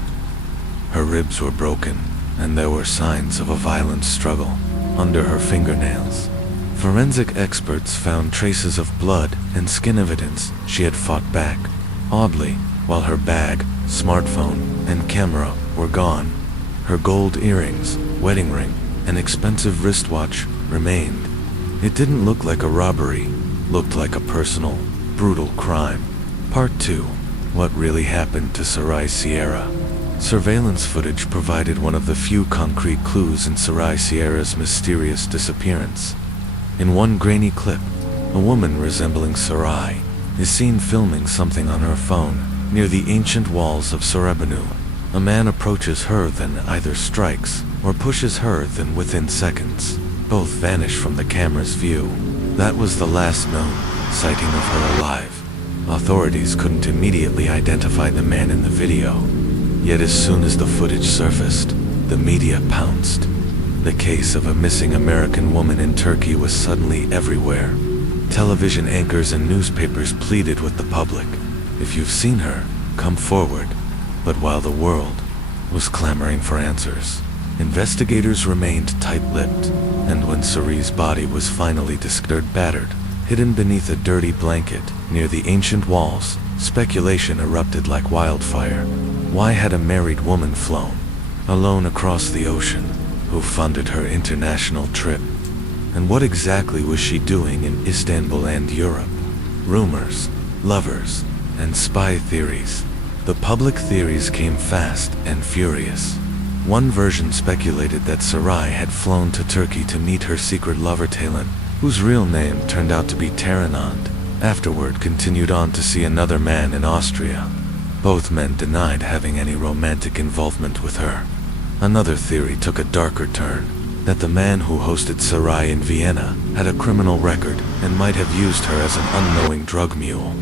Her ribs were broken, and there were signs of a violent struggle under her fingernails. Forensic experts found traces of blood and skin evidence she had fought back. Oddly, while her bag, smartphone, and camera were gone, her gold earrings, wedding ring, and expensive wristwatch remained. It didn't look like a robbery, looked like a personal, brutal crime. Part 2. What really happened to Sarai Sierra? Surveillance footage provided one of the few concrete clues in Sarai Sierra's mysterious disappearance. In one grainy clip, a woman resembling Sarai is seen filming something on her phone near the ancient walls of Cerebranu. A man approaches her, then either strikes or pushes her, then within seconds, both vanish from the camera's view. That was the last known sighting of her alive. Authorities couldn't immediately identify the man in the video. Yet as soon as the footage surfaced, the media pounced. The case of a missing American woman in Turkey was suddenly everywhere. Television anchors and newspapers pleaded with the public, "If you've seen her, come forward." But while the world was clamoring for answers, investigators remained tight-lipped, and when Sarai's body was finally discovered battered, hidden beneath a dirty blanket near the ancient walls, speculation erupted like wildfire. Why had a married woman flown alone across the ocean? Who funded her international trip? And what exactly was she doing in Istanbul and Europe? Rumors, lovers, and spy theories. The public theories came fast and furious. One version speculated that Sarai had flown to Turkey to meet her secret lover Talan, whose real name turned out to be Taranand. Afterward continued on to see another man in Austria. Both men denied having any romantic involvement with her. Another theory took a darker turn, that the man who hosted Sarai in Vienna had a criminal record and might have used her as an unknowing drug mule.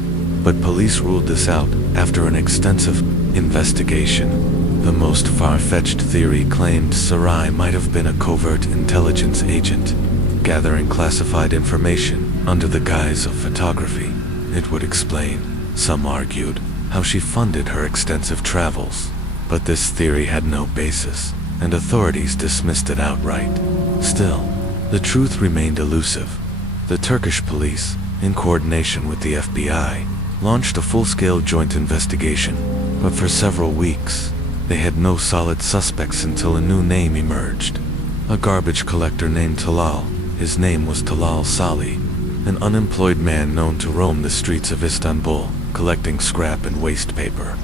But police ruled this out after an extensive investigation. The most far-fetched theory claimed Sarai might have been a covert intelligence agent, gathering classified information under the guise of photography. It would explain, some argued, how she funded her extensive travels. But this theory had no basis, and authorities dismissed it outright. Still, the truth remained elusive. The Turkish police, in coordination with the FBI, launched a full-scale joint investigation, but for several weeks, they had no solid suspects until a new name emerged. A garbage collector named Talal. His name was Talal Salih, an unemployed man known to roam the streets of Istanbul, collecting scrap and waste paper.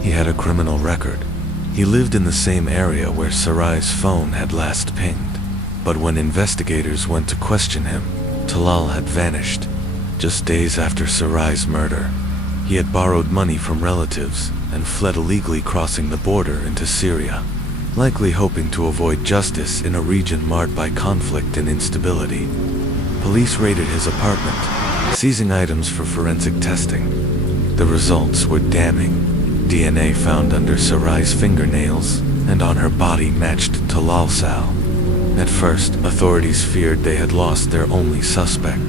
He had a criminal record. He lived in the same area where Sarai's phone had last pinged. But when investigators went to question him, Talal had vanished. Just days after Sarai's murder, he had borrowed money from relatives and fled illegally, crossing the border into Syria, likely hoping to avoid justice in a region marred by conflict and instability. Police raided his apartment, seizing items for forensic testing. The results were damning. DNA found under Sarai's fingernails and on her body matched Talal Sal. At first, authorities feared they had lost their only suspect,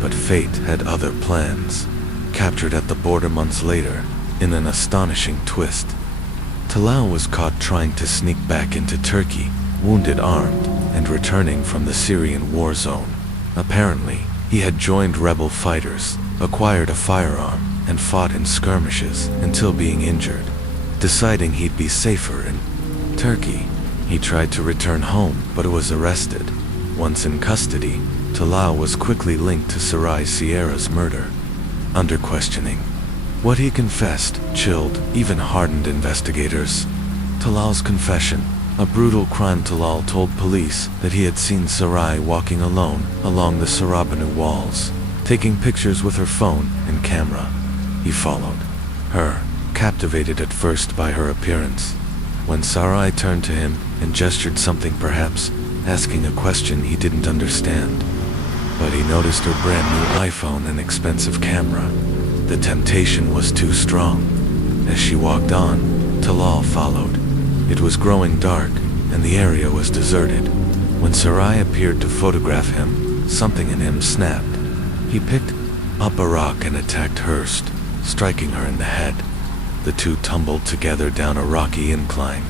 but fate had other plans. Captured at the border months later, in an astonishing twist, Talal was caught trying to sneak back into Turkey, wounded, armed, and returning from the Syrian war zone. Apparently, he had joined rebel fighters, acquired a firearm, and fought in skirmishes until being injured. Deciding he'd be safer in Turkey, he tried to return home but was arrested. Once in custody, Talal was quickly linked to Sarai Sierra's murder. Under questioning, what he confessed chilled, even hardened investigators. Talal's confession, a brutal crime. Talal told police that he had seen Sarai walking alone along the Sarabanu walls, taking pictures with her phone and camera. He followed her, captivated at first by her appearance. When Sarai turned to him and gestured something, perhaps asking a question he didn't understand, but he noticed her brand new iPhone and expensive camera. The temptation was too strong. As she walked on, Talal followed. It was growing dark, and the area was deserted. When Sarai appeared to photograph him, something in him snapped. He picked up a rock and attacked Hurst, striking her in the head. The two tumbled together down a rocky incline.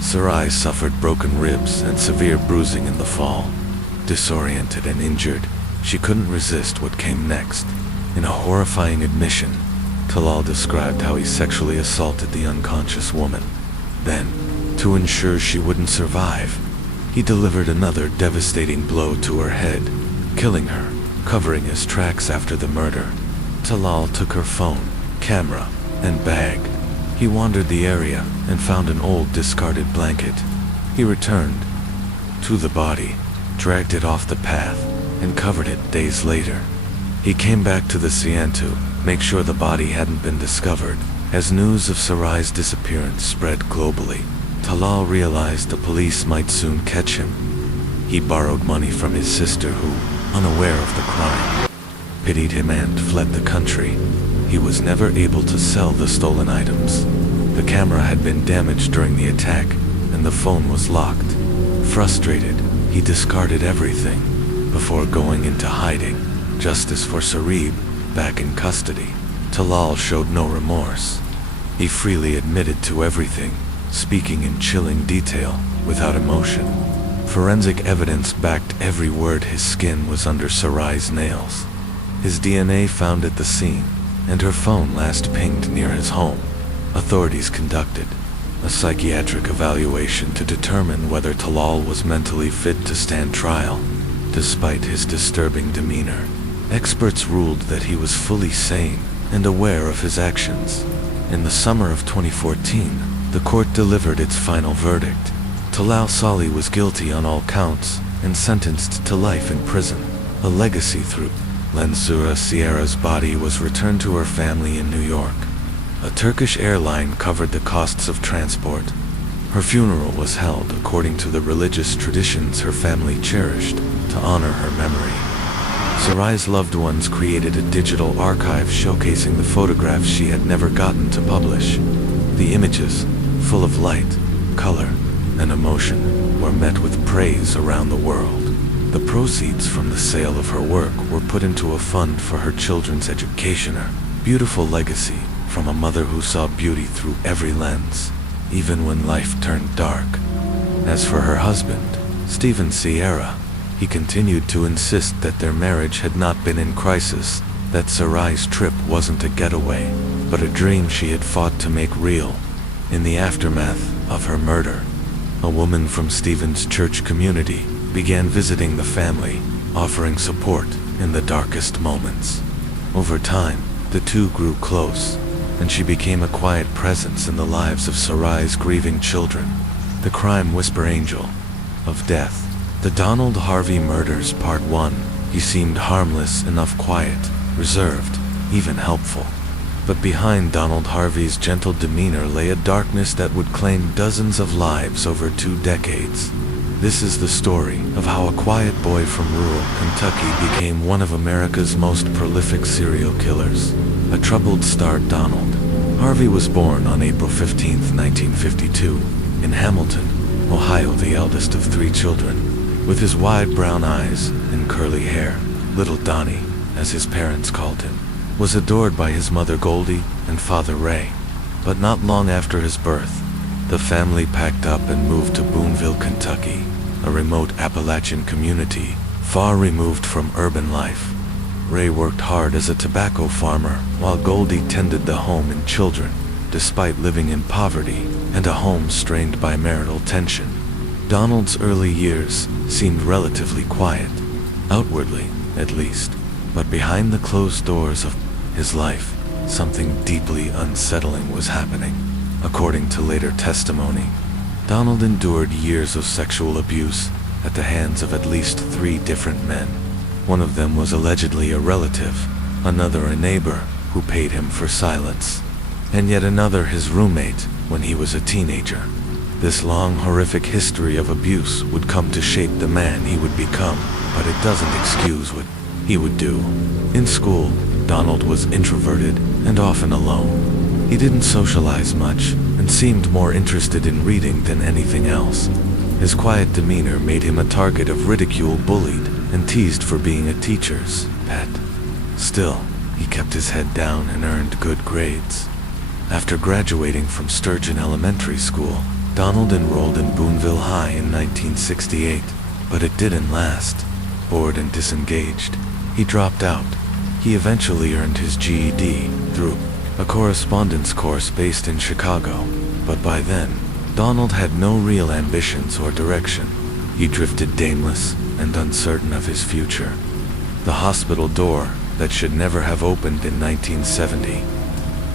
Sarai suffered broken ribs and severe bruising in the fall. Disoriented and injured, she couldn't resist what came next. In a horrifying admission, Talal described how he sexually assaulted the unconscious woman. Then, to ensure she wouldn't survive, he delivered another devastating blow to her head, killing her, covering his tracks. After the murder, Talal took her phone, camera, and bag. He wandered the area and found an old discarded blanket. He returned to the body, dragged it off the path, and covered it. Days later, he came back to the scene to make sure the body hadn't been discovered. As news of Sarai's disappearance spread globally, Talal realized the police might soon catch him. He borrowed money from his sister who, unaware of the crime, pitied him and fled the country. He was never able to sell the stolen items. The camera had been damaged during the attack, and the phone was locked. Frustrated, he discarded everything before going into hiding. Justice for Sarib, back in custody, Talal showed no remorse. He freely admitted to everything, speaking in chilling detail, without emotion. Forensic evidence backed every word. His skin was under Sarai's nails. His DNA found at the scene, and her phone last pinged near his home. Authorities conducted a psychiatric evaluation to determine whether Talal was mentally fit to stand trial. Despite his disturbing demeanor, experts ruled that he was fully sane and aware of his actions. In the summer of 2014, the court delivered its final verdict. Talal Salih was guilty on all counts and sentenced to life in prison. A legacy through Lensura Sierra's body was returned to her family in New York. A Turkish airline covered the costs of transport. Her funeral was held according to the religious traditions her family cherished to honor her memory. Sarai's loved ones created a digital archive showcasing the photographs she had never gotten to publish. The images, full of light, color, and emotion, were met with praise around the world. The proceeds from the sale of her work were put into a fund for her children's education. A beautiful legacy from a mother who saw beauty through every lens, even when life turned dark. As for her husband, Stephen Sierra, he continued to insist that their marriage had not been in crisis, that Sarai's trip wasn't a getaway, but a dream she had fought to make real. In the aftermath of her murder, a woman from Stephen's church community began visiting the family, offering support in the darkest moments. Over time, the two grew close, and she became a quiet presence in the lives of Sarai's grieving children. The Crime Whisper Angel of Death. The Donald Harvey Murders Part 1. He seemed harmless enough, quiet, reserved, even helpful. But behind Donald Harvey's gentle demeanor lay a darkness that would claim dozens of lives over 2 decades. This is the story of how a quiet boy from rural Kentucky became one of America's most prolific serial killers. A troubled start. Donald Harvey was born on April 15, 1952, in Hamilton, Ohio, the eldest of 3 children. With his wide brown eyes and curly hair, Little Donnie, as his parents called him, was adored by his mother Goldie and father Ray. But not long after his birth, the family packed up and moved to Boonville, Kentucky, a remote Appalachian community far removed from urban life. Ray worked hard as a tobacco farmer, while Goldie tended the home and children, despite living in poverty and a home strained by marital tension. Donald's early years seemed relatively quiet, outwardly at least, but behind the closed doors of his life, something deeply unsettling was happening. According to later testimony, Donald endured years of sexual abuse at the hands of at least 3 different men. One of them was allegedly a relative, another a neighbor who paid him for silence, and yet another his roommate when he was a teenager. This long, horrific history of abuse would come to shape the man he would become, but it doesn't excuse what he would do. In school, Donald was introverted and often alone. He didn't socialize much and seemed more interested in reading than anything else. His quiet demeanor made him a target of ridicule, bullied, and teased for being a teacher's pet. Still, he kept his head down and earned good grades. After graduating from Sturgeon Elementary School, Donald enrolled in Boonville High in 1968, but it didn't last. Bored and disengaged, he dropped out. He eventually earned his GED through a correspondence course based in Chicago, but by then, Donald had no real ambitions or direction. He drifted aimless and uncertain of his future. The hospital door that should never have opened in 1970.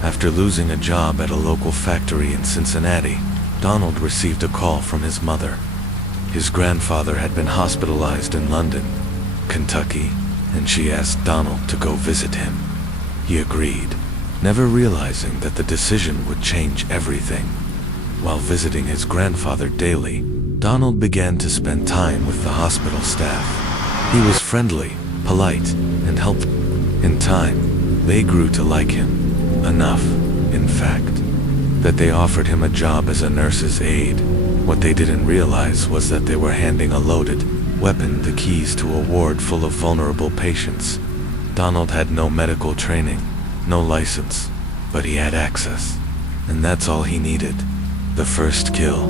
After losing a job at a local factory in Cincinnati, Donald received a call from his mother. His grandfather had been hospitalized in London, Kentucky, and she asked Donald to go visit him. He agreed, never realizing that the decision would change everything. While visiting his grandfather daily, Donald began to spend time with the hospital staff. He was friendly, polite, and helpful. In time, they grew to like him. Enough, in fact, that they offered him a job as a nurse's aide. What they didn't realize was that they were handing a loaded weapon, the keys to a ward full of vulnerable patients. Donald had no medical training, no license, but he had access. And that's all he needed. The first kill.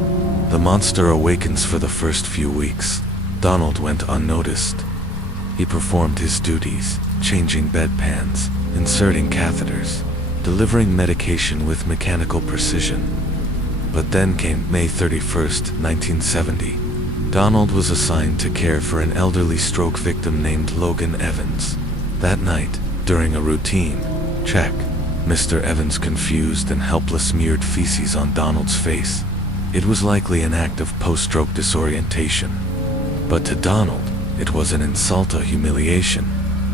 The monster awakens. For the first few weeks, Donald went unnoticed. He performed his duties, changing bedpans, inserting catheters, delivering medication with mechanical precision. But then came May 31st, 1970. Donald was assigned to care for an elderly stroke victim named Logan Evans. That night, during a routine check, Mr. Evans, confused and helpless, smeared feces on Donald's face. It was likely an act of post-stroke disorientation. But to Donald, it was an insult, a humiliation.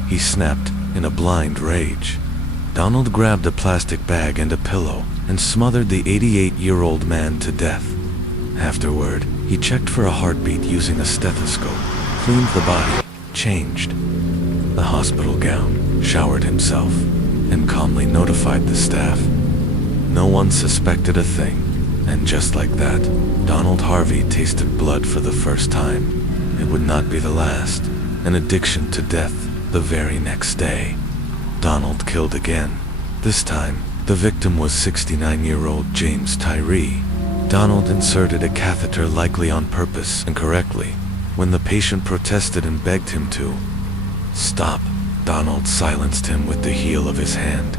He snapped in a blind rage. Donald grabbed a plastic bag and a pillow and smothered the 88-year-old man to death. Afterward, he checked for a heartbeat using a stethoscope, cleaned the body, changed the hospital gown, showered himself, and calmly notified the staff. No one suspected a thing, and just like that, Donald Harvey tasted blood for the first time. It would not be the last. An addiction to death the very next day. Donald killed again. This time, the victim was 69-year-old James Tyree. Donald inserted a catheter likely on purpose incorrectly. When the patient protested and begged him to stop, Donald silenced him with the heel of his hand.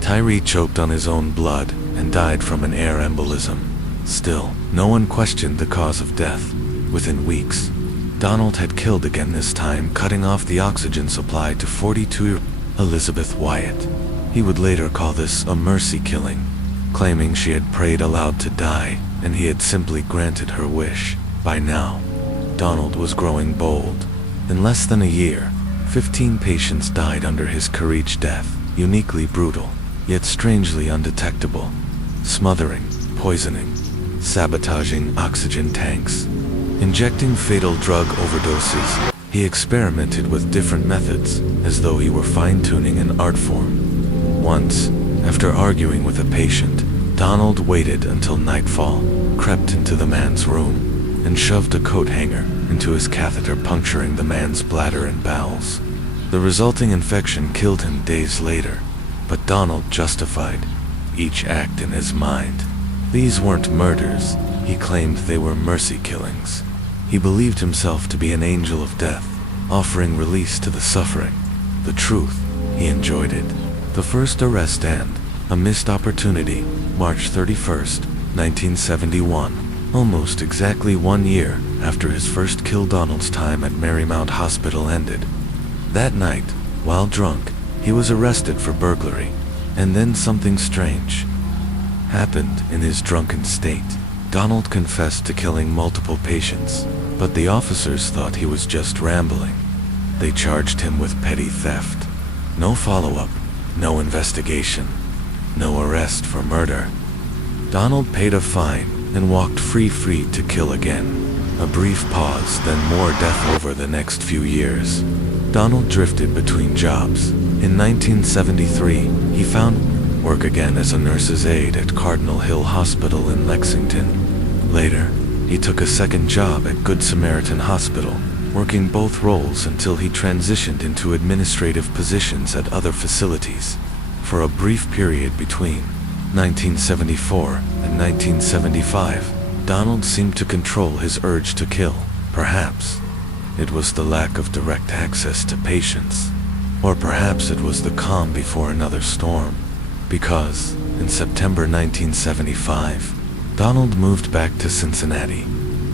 Tyree choked on his own blood and died from an air embolism. Still, no one questioned the cause of death. Within weeks, Donald had killed again, this time cutting off the oxygen supply to 42-year-old Elizabeth Wyatt. He would later call this a mercy killing, claiming she had prayed aloud to die, and he had simply granted her wish. By now, Donald was growing bold. In less than a year, 15 patients died under his courage death, uniquely brutal, yet strangely undetectable. Smothering, poisoning, sabotaging oxygen tanks, injecting fatal drug overdoses. He experimented with different methods, as though he were fine-tuning an art form. Once, after arguing with a patient, Donald waited until nightfall, crept into the man's room, and shoved a coat hanger into his catheter, puncturing the man's bladder and bowels. The resulting infection killed him days later, but Donald justified each act in his mind. These weren't murders. He claimed they were mercy killings. He believed himself to be an angel of death, offering release to the suffering. The truth, he enjoyed it. The first arrest and a missed opportunity, March 31st, 1971, almost exactly 1 year after his first kill. Donald's time at Marymount Hospital ended. That night, while drunk, he was arrested for burglary, and then something strange happened in his drunken state. Donald confessed to killing multiple patients, but the officers thought he was just rambling. They charged him with petty theft. No follow-up, no investigation, no arrest for murder. Donald paid a fine and walked free to kill again. A brief pause, then more death over the next few years. Donald drifted between jobs. In 1973, he found work again as a nurse's aide at Cardinal Hill Hospital in Lexington. Later, he took a second job at Good Samaritan Hospital, working both roles until he transitioned into administrative positions at other facilities. For a brief period between 1974 and 1975, Donald seemed to control his urge to kill. Perhaps it was the lack of direct access to patients, or perhaps it was the calm before another storm. Because, in September 1975, Donald moved back to Cincinnati.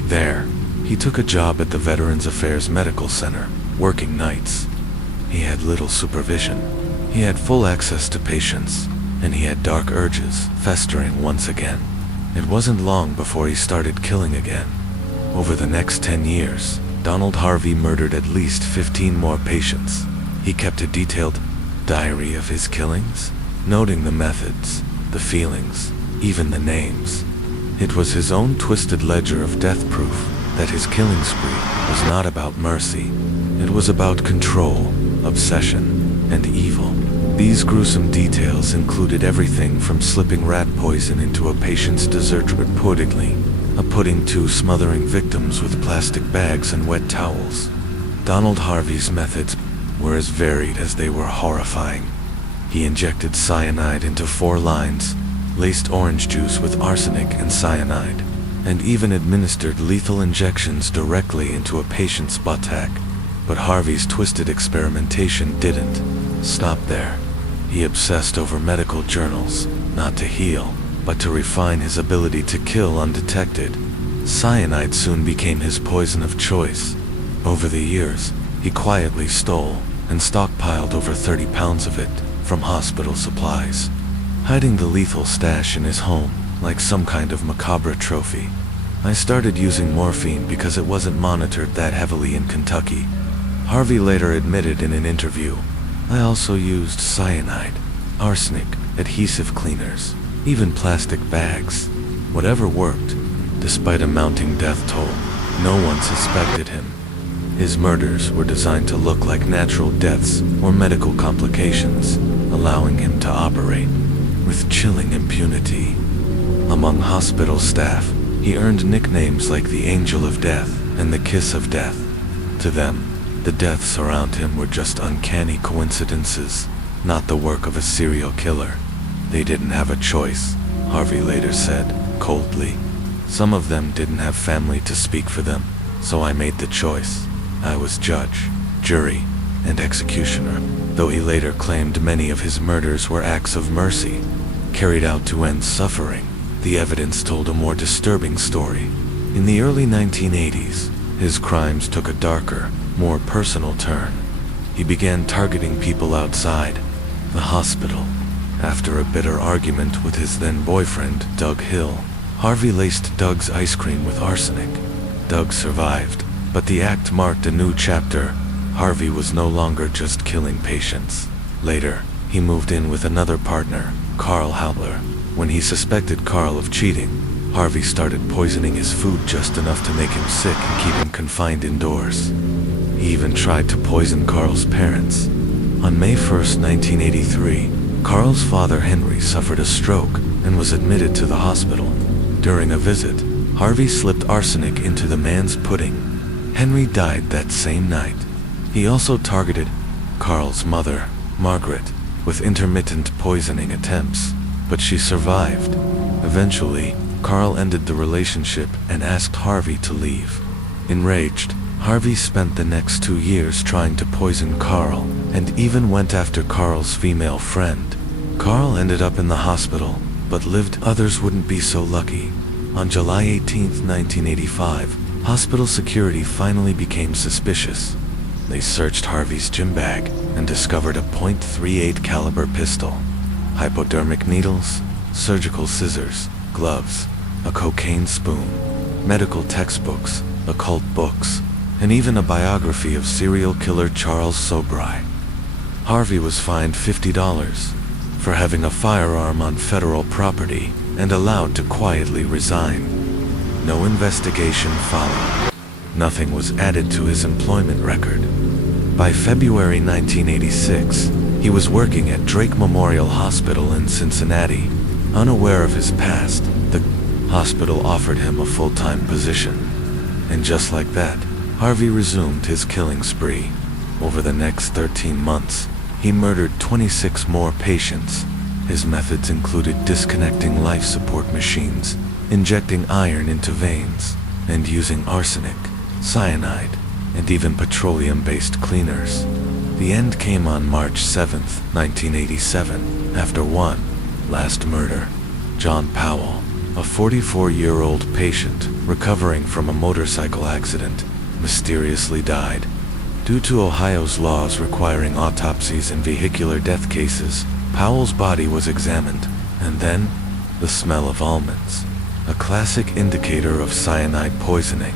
There, he took a job at the Veterans Affairs Medical Center, working nights. He had little supervision. He had full access to patients, and he had dark urges festering once again. It wasn't long before he started killing again. Over the next 10 years, Donald Harvey murdered at least 15 more patients. He kept a detailed diary of his killings, noting the methods, the feelings, even the names. It was his own twisted ledger of death, proof that his killing spree was not about mercy. It was about control, obsession, and evil. These gruesome details included everything from slipping rat poison into a patient's dessert pudding to smothering victims with plastic bags and wet towels. Donald Harvey's methods were as varied as they were horrifying. He injected cyanide into 4 lines, laced orange juice with arsenic and cyanide, and even administered lethal injections directly into a patient's buttock. But Harvey's twisted experimentation didn't stop there. He obsessed over medical journals, not to heal, but to refine his ability to kill undetected. Cyanide soon became his poison of choice. Over the years, he quietly stole and stockpiled over 30 pounds of it from hospital supplies, hiding the lethal stash in his home like some kind of macabre trophy. I started using morphine because it wasn't monitored that heavily in Kentucky. Harvey later admitted in an interview, I also used cyanide, arsenic, adhesive cleaners, even plastic bags. Whatever worked. Despite a mounting death toll, no one suspected him. His murders were designed to look like natural deaths or medical complications, allowing him to operate with chilling impunity. Among hospital staff, he earned nicknames like the Angel of Death and the Kiss of Death. To them, the deaths around him were just uncanny coincidences, not the work of a serial killer. They didn't have a choice, Harvey later said, coldly. Some of them didn't have family to speak for them, so I made the choice. I was judge, jury, and executioner, though he later claimed many of his murders were acts of mercy, carried out to end suffering. The evidence told a more disturbing story. In the early 1980s, his crimes took a darker, more personal turn. He began targeting people outside the hospital. After a bitter argument with his then-boyfriend, Doug Hill, Harvey laced Doug's ice cream with arsenic. Doug survived, but the act marked a new chapter. Harvey was no longer just killing patients. Later, he moved in with another partner, Carl Halber. When he suspected Carl of cheating, Harvey started poisoning his food just enough to make him sick and keep him confined indoors. He even tried to poison Carl's parents. On May 1st, 1983, Carl's father Henry suffered a stroke and was admitted to the hospital. During a visit, Harvey slipped arsenic into the man's pudding. Henry died that same night. He also targeted Carl's mother, Margaret, with intermittent poisoning attempts, but she survived. Eventually, Carl ended the relationship and asked Harvey to leave. Enraged, Harvey spent the next 2 years trying to poison Carl, and even went after Carl's female friend. Carl ended up in the hospital, but lived. Others wouldn't be so lucky. On July 18, 1985, hospital security finally became suspicious. They searched Harvey's gym bag and discovered a .38 caliber pistol, hypodermic needles, surgical scissors, gloves, a cocaine spoon, medical textbooks, occult books, and even a biography of serial killer Charles Sobry. Harvey was fined $50 for having a firearm on federal property and allowed to quietly resign. No investigation followed. Nothing was added to his employment record. By February 1986, he was working at Drake Memorial Hospital in Cincinnati. Unaware of his past, the hospital offered him a full-time position. And just like that, Harvey resumed his killing spree. Over the next 13 months, he murdered 26 more patients. His methods included disconnecting life support machines, injecting iron into veins, and using arsenic, cyanide, and even petroleum-based cleaners. The end came on March 7, 1987, after one last murder. John Powell, a 44-year-old patient recovering from a motorcycle accident, mysteriously died. Due to Ohio's laws requiring autopsies in vehicular death cases, Powell's body was examined, and then, the smell of almonds, a classic indicator of cyanide poisoning.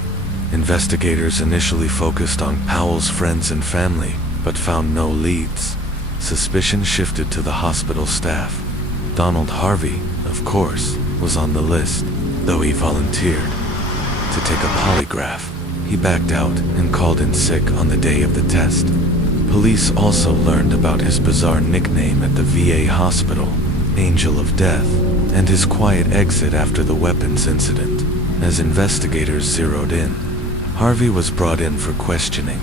Investigators initially focused on Powell's friends and family, but found no leads. Suspicion shifted to the hospital staff. Donald Harvey, of course, was on the list, though he volunteered to take a polygraph. He backed out and called in sick on the day of the test. Police also learned about his bizarre nickname at the VA hospital, Angel of Death, and his quiet exit after the weapons incident. As investigators zeroed in, Harvey was brought in for questioning.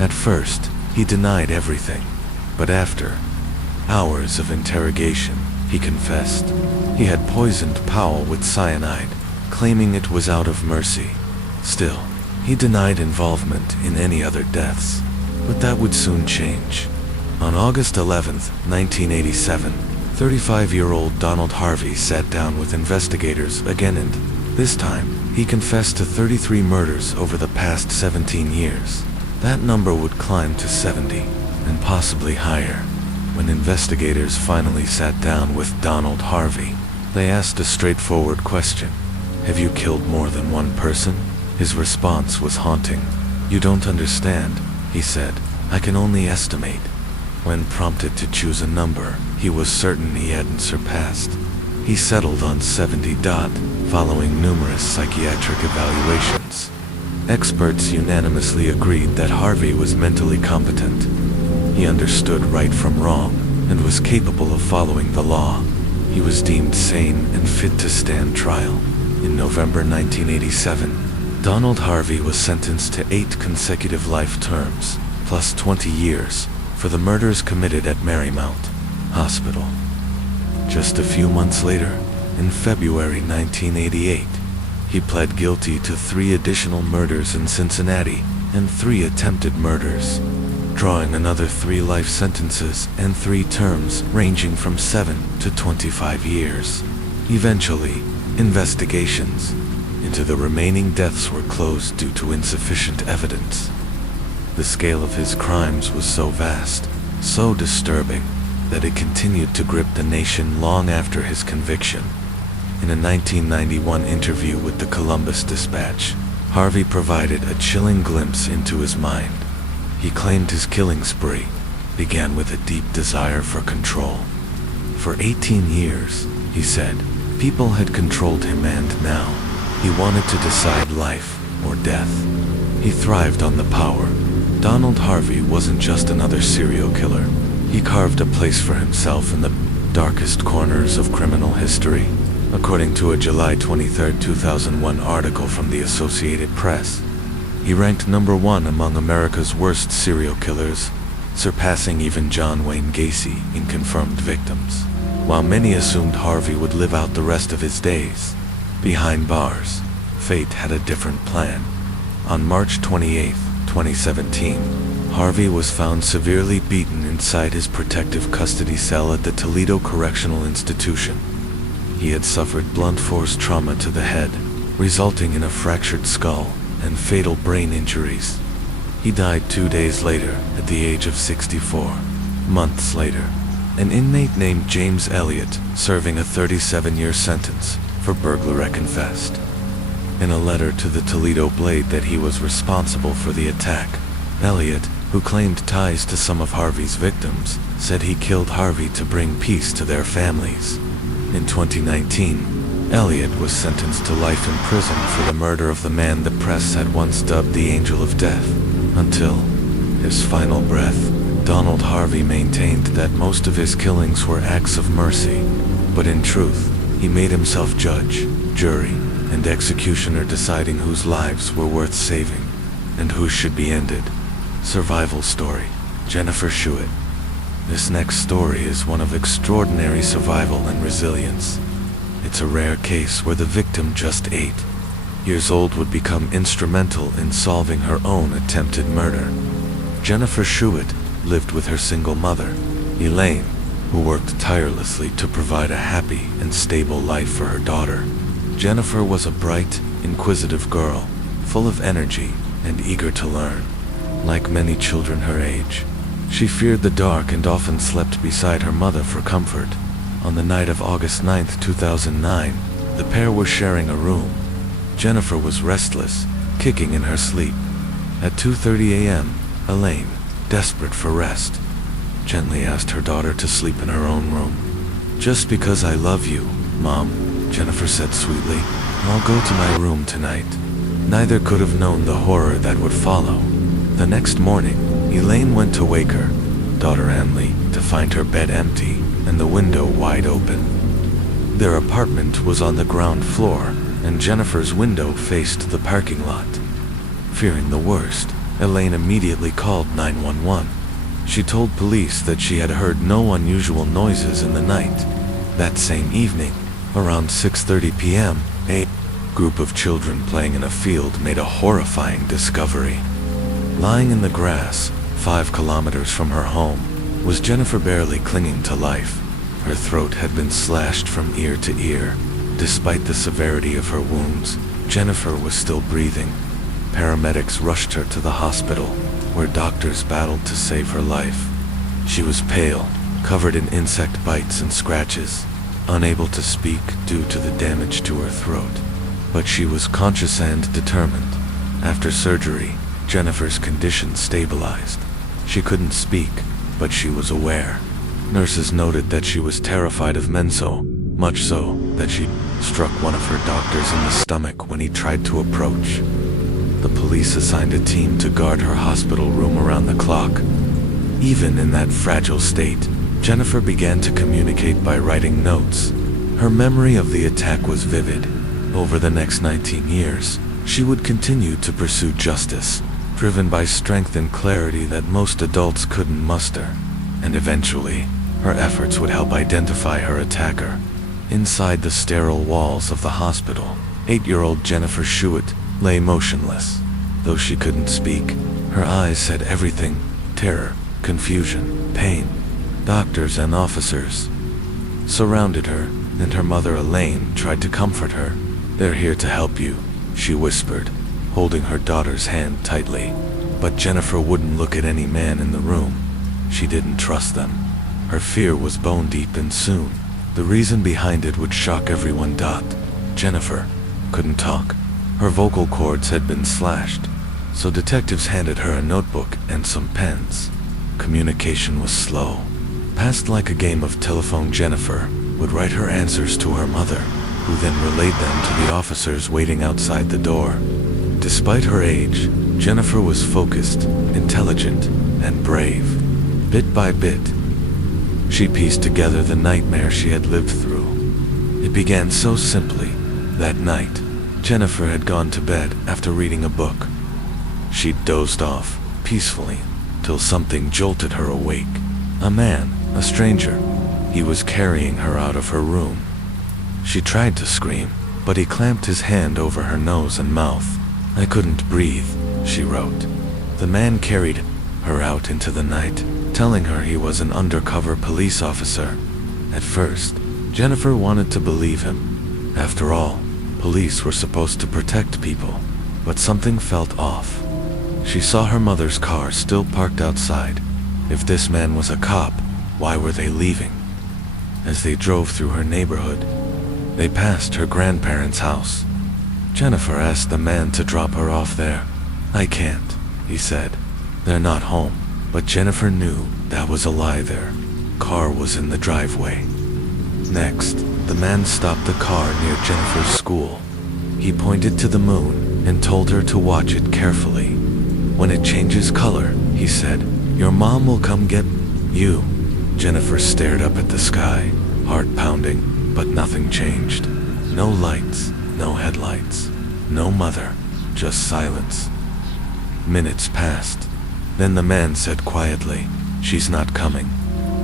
At first, he denied everything, but after hours of interrogation, he confessed. He had poisoned Powell with cyanide, claiming it was out of mercy. Still, he denied involvement in any other deaths, but that would soon change. On August 11, 1987, 35-year-old Donald Harvey sat down with investigators again, and this time, he confessed to 33 murders over the past 17 years. That number would climb to 70, and possibly higher. When investigators finally sat down with Donald Harvey, they asked a straightforward question. Have you killed more than one person? His response was haunting. You don't understand, he said. I can only estimate. When prompted to choose a number, he was certain he hadn't surpassed. He settled on 70. following numerous psychiatric evaluations. Experts unanimously agreed that Harvey was mentally competent. He understood right from wrong and was capable of following the law. He was deemed sane and fit to stand trial. In November 1987, Donald Harvey was sentenced to 8 consecutive life terms, plus 20 years, for the murders committed at Marymount Hospital. Just a few months later, in February 1988, he pled guilty to 3 additional murders in Cincinnati and 3 attempted murders, drawing another 3 life sentences and 3 terms ranging from 7 to 25 years. Eventually, investigations into the remaining deaths were closed due to insufficient evidence. The scale of his crimes was so vast, so disturbing, that it continued to grip the nation long after his conviction. In a 1991 interview with the Columbus Dispatch, Harvey provided a chilling glimpse into his mind. He claimed his killing spree began with a deep desire for control. For 18 years, he said, people had controlled him, and now he wanted to decide life or death. He thrived on the power. Donald Harvey wasn't just another serial killer. He carved a place for himself in the darkest corners of criminal history. According to a July 23, 2001 article from the Associated Press, he ranked number 1 among America's worst serial killers, surpassing even John Wayne Gacy in confirmed victims. While many assumed Harvey would live out the rest of his days behind bars, fate had a different plan. On March 28, 2017, Harvey was found severely beaten inside his protective custody cell at the Toledo Correctional Institution. He had suffered blunt force trauma to the head, resulting in a fractured skull and fatal brain injuries. He died 2 days later at the age of 64. Months later, an inmate named James Elliott, serving a 37-year sentence for burglary, confessed. In a letter to the Toledo Blade that he was responsible for the attack, Elliott, who claimed ties to some of Harvey's victims, said he killed Harvey to bring peace to their families. In 2019, Elliott was sentenced to life in prison for the murder of the man the press had once dubbed the Angel of Death. Until his final breath, Donald Harvey maintained that most of his killings were acts of mercy, but in truth, he made himself judge, jury, and executioner, deciding whose lives were worth saving and who should be ended. Survival story, Jennifer Schuett. This next story is one of extraordinary survival and resilience. It's a rare case where the victim, just 8 years old, would become instrumental in solving her own attempted murder. Jennifer Schuett lived with her single mother, Elaine, who worked tirelessly to provide a happy and stable life for her daughter. Jennifer was a bright, inquisitive girl, full of energy and eager to learn. Like many children her age, she feared the dark and often slept beside her mother for comfort. On the night of August 9, 2009, the pair were sharing a room. Jennifer was restless, kicking in her sleep. At 2:30 a.m., Elaine, desperate for rest, gently asked her daughter to sleep in her own room. "Just because I love you, Mom," Jennifer said sweetly. "I'll go to my room tonight." Neither could have known the horror that would follow. The next morning, Elaine went to wake her daughter Emily to find her bed empty and the window wide open. Their apartment was on the ground floor, and Jennifer's window faced the parking lot. Fearing the worst, Elaine immediately called 911. She told police that she had heard no unusual noises in the night. That same evening, around 6:30 p.m., a group of children playing in a field made a horrifying discovery. Lying in the grass, 5 kilometers from her home, was Jennifer, barely clinging to life. Her throat had been slashed from ear to ear. Despite the severity of her wounds, Jennifer was still breathing. Paramedics rushed her to the hospital, where doctors battled to save her life. She was pale, covered in insect bites and scratches, unable to speak due to the damage to her throat. But she was conscious and determined. After surgery, Jennifer's condition stabilized. She couldn't speak, but she was aware. Nurses noted that she was terrified of men, so much so that she struck one of her doctors in the stomach when he tried to approach. The police assigned a team to guard her hospital room around the clock. Even in that fragile state, Jennifer began to communicate by writing notes. Her memory of the attack was vivid. Over the next 19 years, she would continue to pursue justice, driven by strength and clarity that most adults couldn't muster. And eventually, her efforts would help identify her attacker. Inside the sterile walls of the hospital, 8-year-old Jennifer Schuett lay motionless. Though she couldn't speak, her eyes said everything: terror, confusion, pain. Doctors and officers surrounded her, and her mother Elaine tried to comfort her. "They're here to help you," she whispered, holding her daughter's hand tightly. But Jennifer wouldn't look at any man in the room. She didn't trust them. Her fear was bone deep, and soon, the reason behind it would shock everyone. Jennifer couldn't talk. Her vocal cords had been slashed, so detectives handed her a notebook and some pens. Communication was slow. Passed like a game of telephone, Jennifer would write her answers to her mother, who then relayed them to the officers waiting outside the door. Despite her age, Jennifer was focused, intelligent, and brave. Bit by bit, she pieced together the nightmare she had lived through. It began so simply. That night, Jennifer had gone to bed after reading a book. She'd dozed off peacefully till something jolted her awake. A man, a stranger. He was carrying her out of her room. She tried to scream, but he clamped his hand over her nose and mouth. "I couldn't breathe," she wrote. The man carried her out into the night, telling her he was an undercover police officer. At first, Jennifer wanted to believe him. After all, police were supposed to protect people. But something felt off. She saw her mother's car still parked outside. If this man was a cop, why were they leaving? As they drove through her neighborhood, they passed her grandparents' house. Jennifer asked the man to drop her off there. "I can't," he said. "They're not home." But Jennifer knew that was a lie. Their car was in the driveway. Next, the man stopped the car near Jennifer's school. He pointed to the moon and told her to watch it carefully. "When it changes color," he said, "your mom will come get you." Jennifer stared up at the sky, heart pounding, but nothing changed. No lights, no headlights, no mother, just silence. Minutes passed. Then the man said quietly, "She's not coming.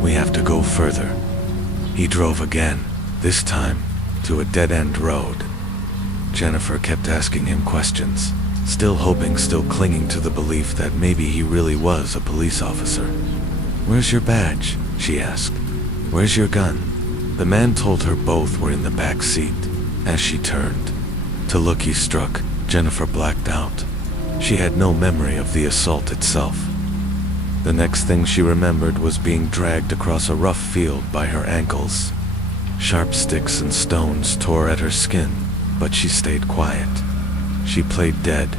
We have to go further." He drove again, this time to a dead-end road. Jennifer kept asking him questions, still hoping, still clinging to the belief that maybe he really was a police officer. "Where's your badge?" she asked. "Where's your gun?" The man told her both were in the back seat. As she turned to look, he struck. Jennifer blacked out. She had no memory of the assault itself. The next thing she remembered was being dragged across a rough field by her ankles. Sharp sticks and stones tore at her skin, but she stayed quiet. She played dead.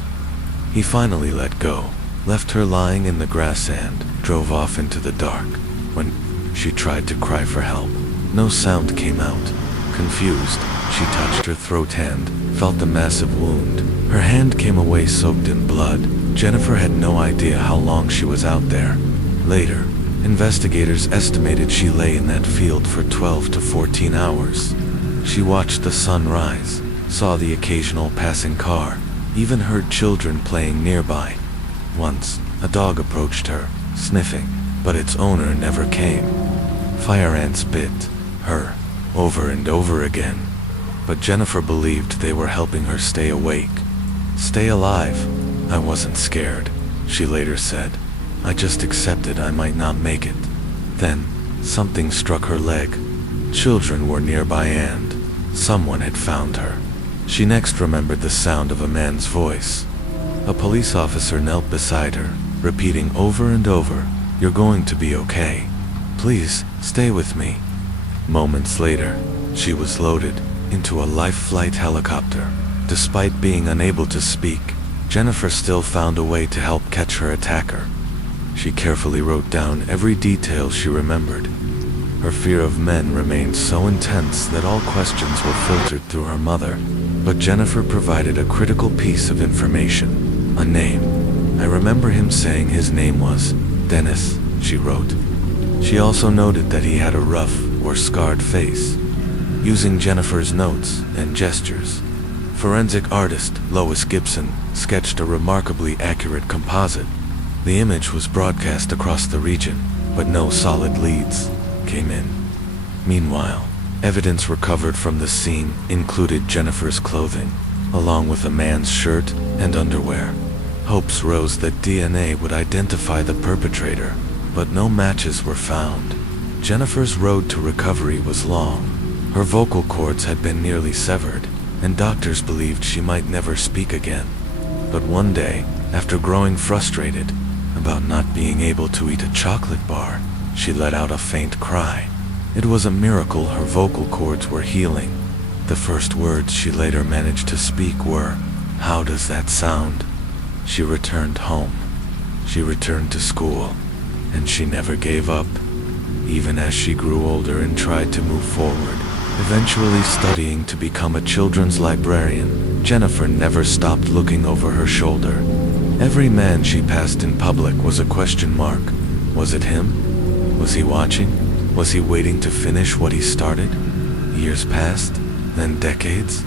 He finally let go, left her lying in the grass, and drove off into the dark. When she tried to cry for help, no sound came out. Confused, she touched her throat and felt a massive wound. Her hand came away soaked in blood. Jennifer had no idea how long she was out there. Later, investigators estimated she lay in that field for 12 to 14 hours. She watched the sun rise, saw the occasional passing car, even heard children playing nearby. Once, a dog approached her, sniffing, but its owner never came. Fire ants bit her over and over again, but Jennifer believed they were helping her stay awake. "Stay alive. I wasn't scared," she later said. "I just accepted I might not make it." Then, something struck her leg. Children were nearby and someone had found her. She next remembered the sound of a man's voice. A police officer knelt beside her, repeating over and over, "You're going to be okay. Please, stay with me." Moments later, she was loaded into a life flight helicopter. Despite being unable to speak, Jennifer still found a way to help catch her attacker. She carefully wrote down every detail she remembered. Her fear of men remained so intense that all questions were filtered through her mother. But Jennifer provided a critical piece of information: a name. "I remember him saying his name was Dennis," she wrote. She also noted that he had a rough or scarred face. Using Jennifer's notes and gestures, forensic artist Lois Gibson sketched a remarkably accurate composite. The image was broadcast across the region, but no solid leads came in. Meanwhile, evidence recovered from the scene included Jennifer's clothing, along with a man's shirt and underwear. Hopes rose that DNA would identify the perpetrator, but no matches were found. Jennifer's road to recovery was long. Her vocal cords had been nearly severed, and doctors believed she might never speak again. But one day, after growing frustrated about not being able to eat a chocolate bar, she let out a faint cry. It was a miracle her vocal cords were healing. The first words she later managed to speak were, "How does that sound?" She returned home. She returned to school, and she never gave up. Even as she grew older and tried to move forward, eventually studying to become a children's librarian, Jennifer never stopped looking over her shoulder. Every man she passed in public was a question mark. Was it him? Was he watching? Was he waiting to finish what he started? Years passed, then decades.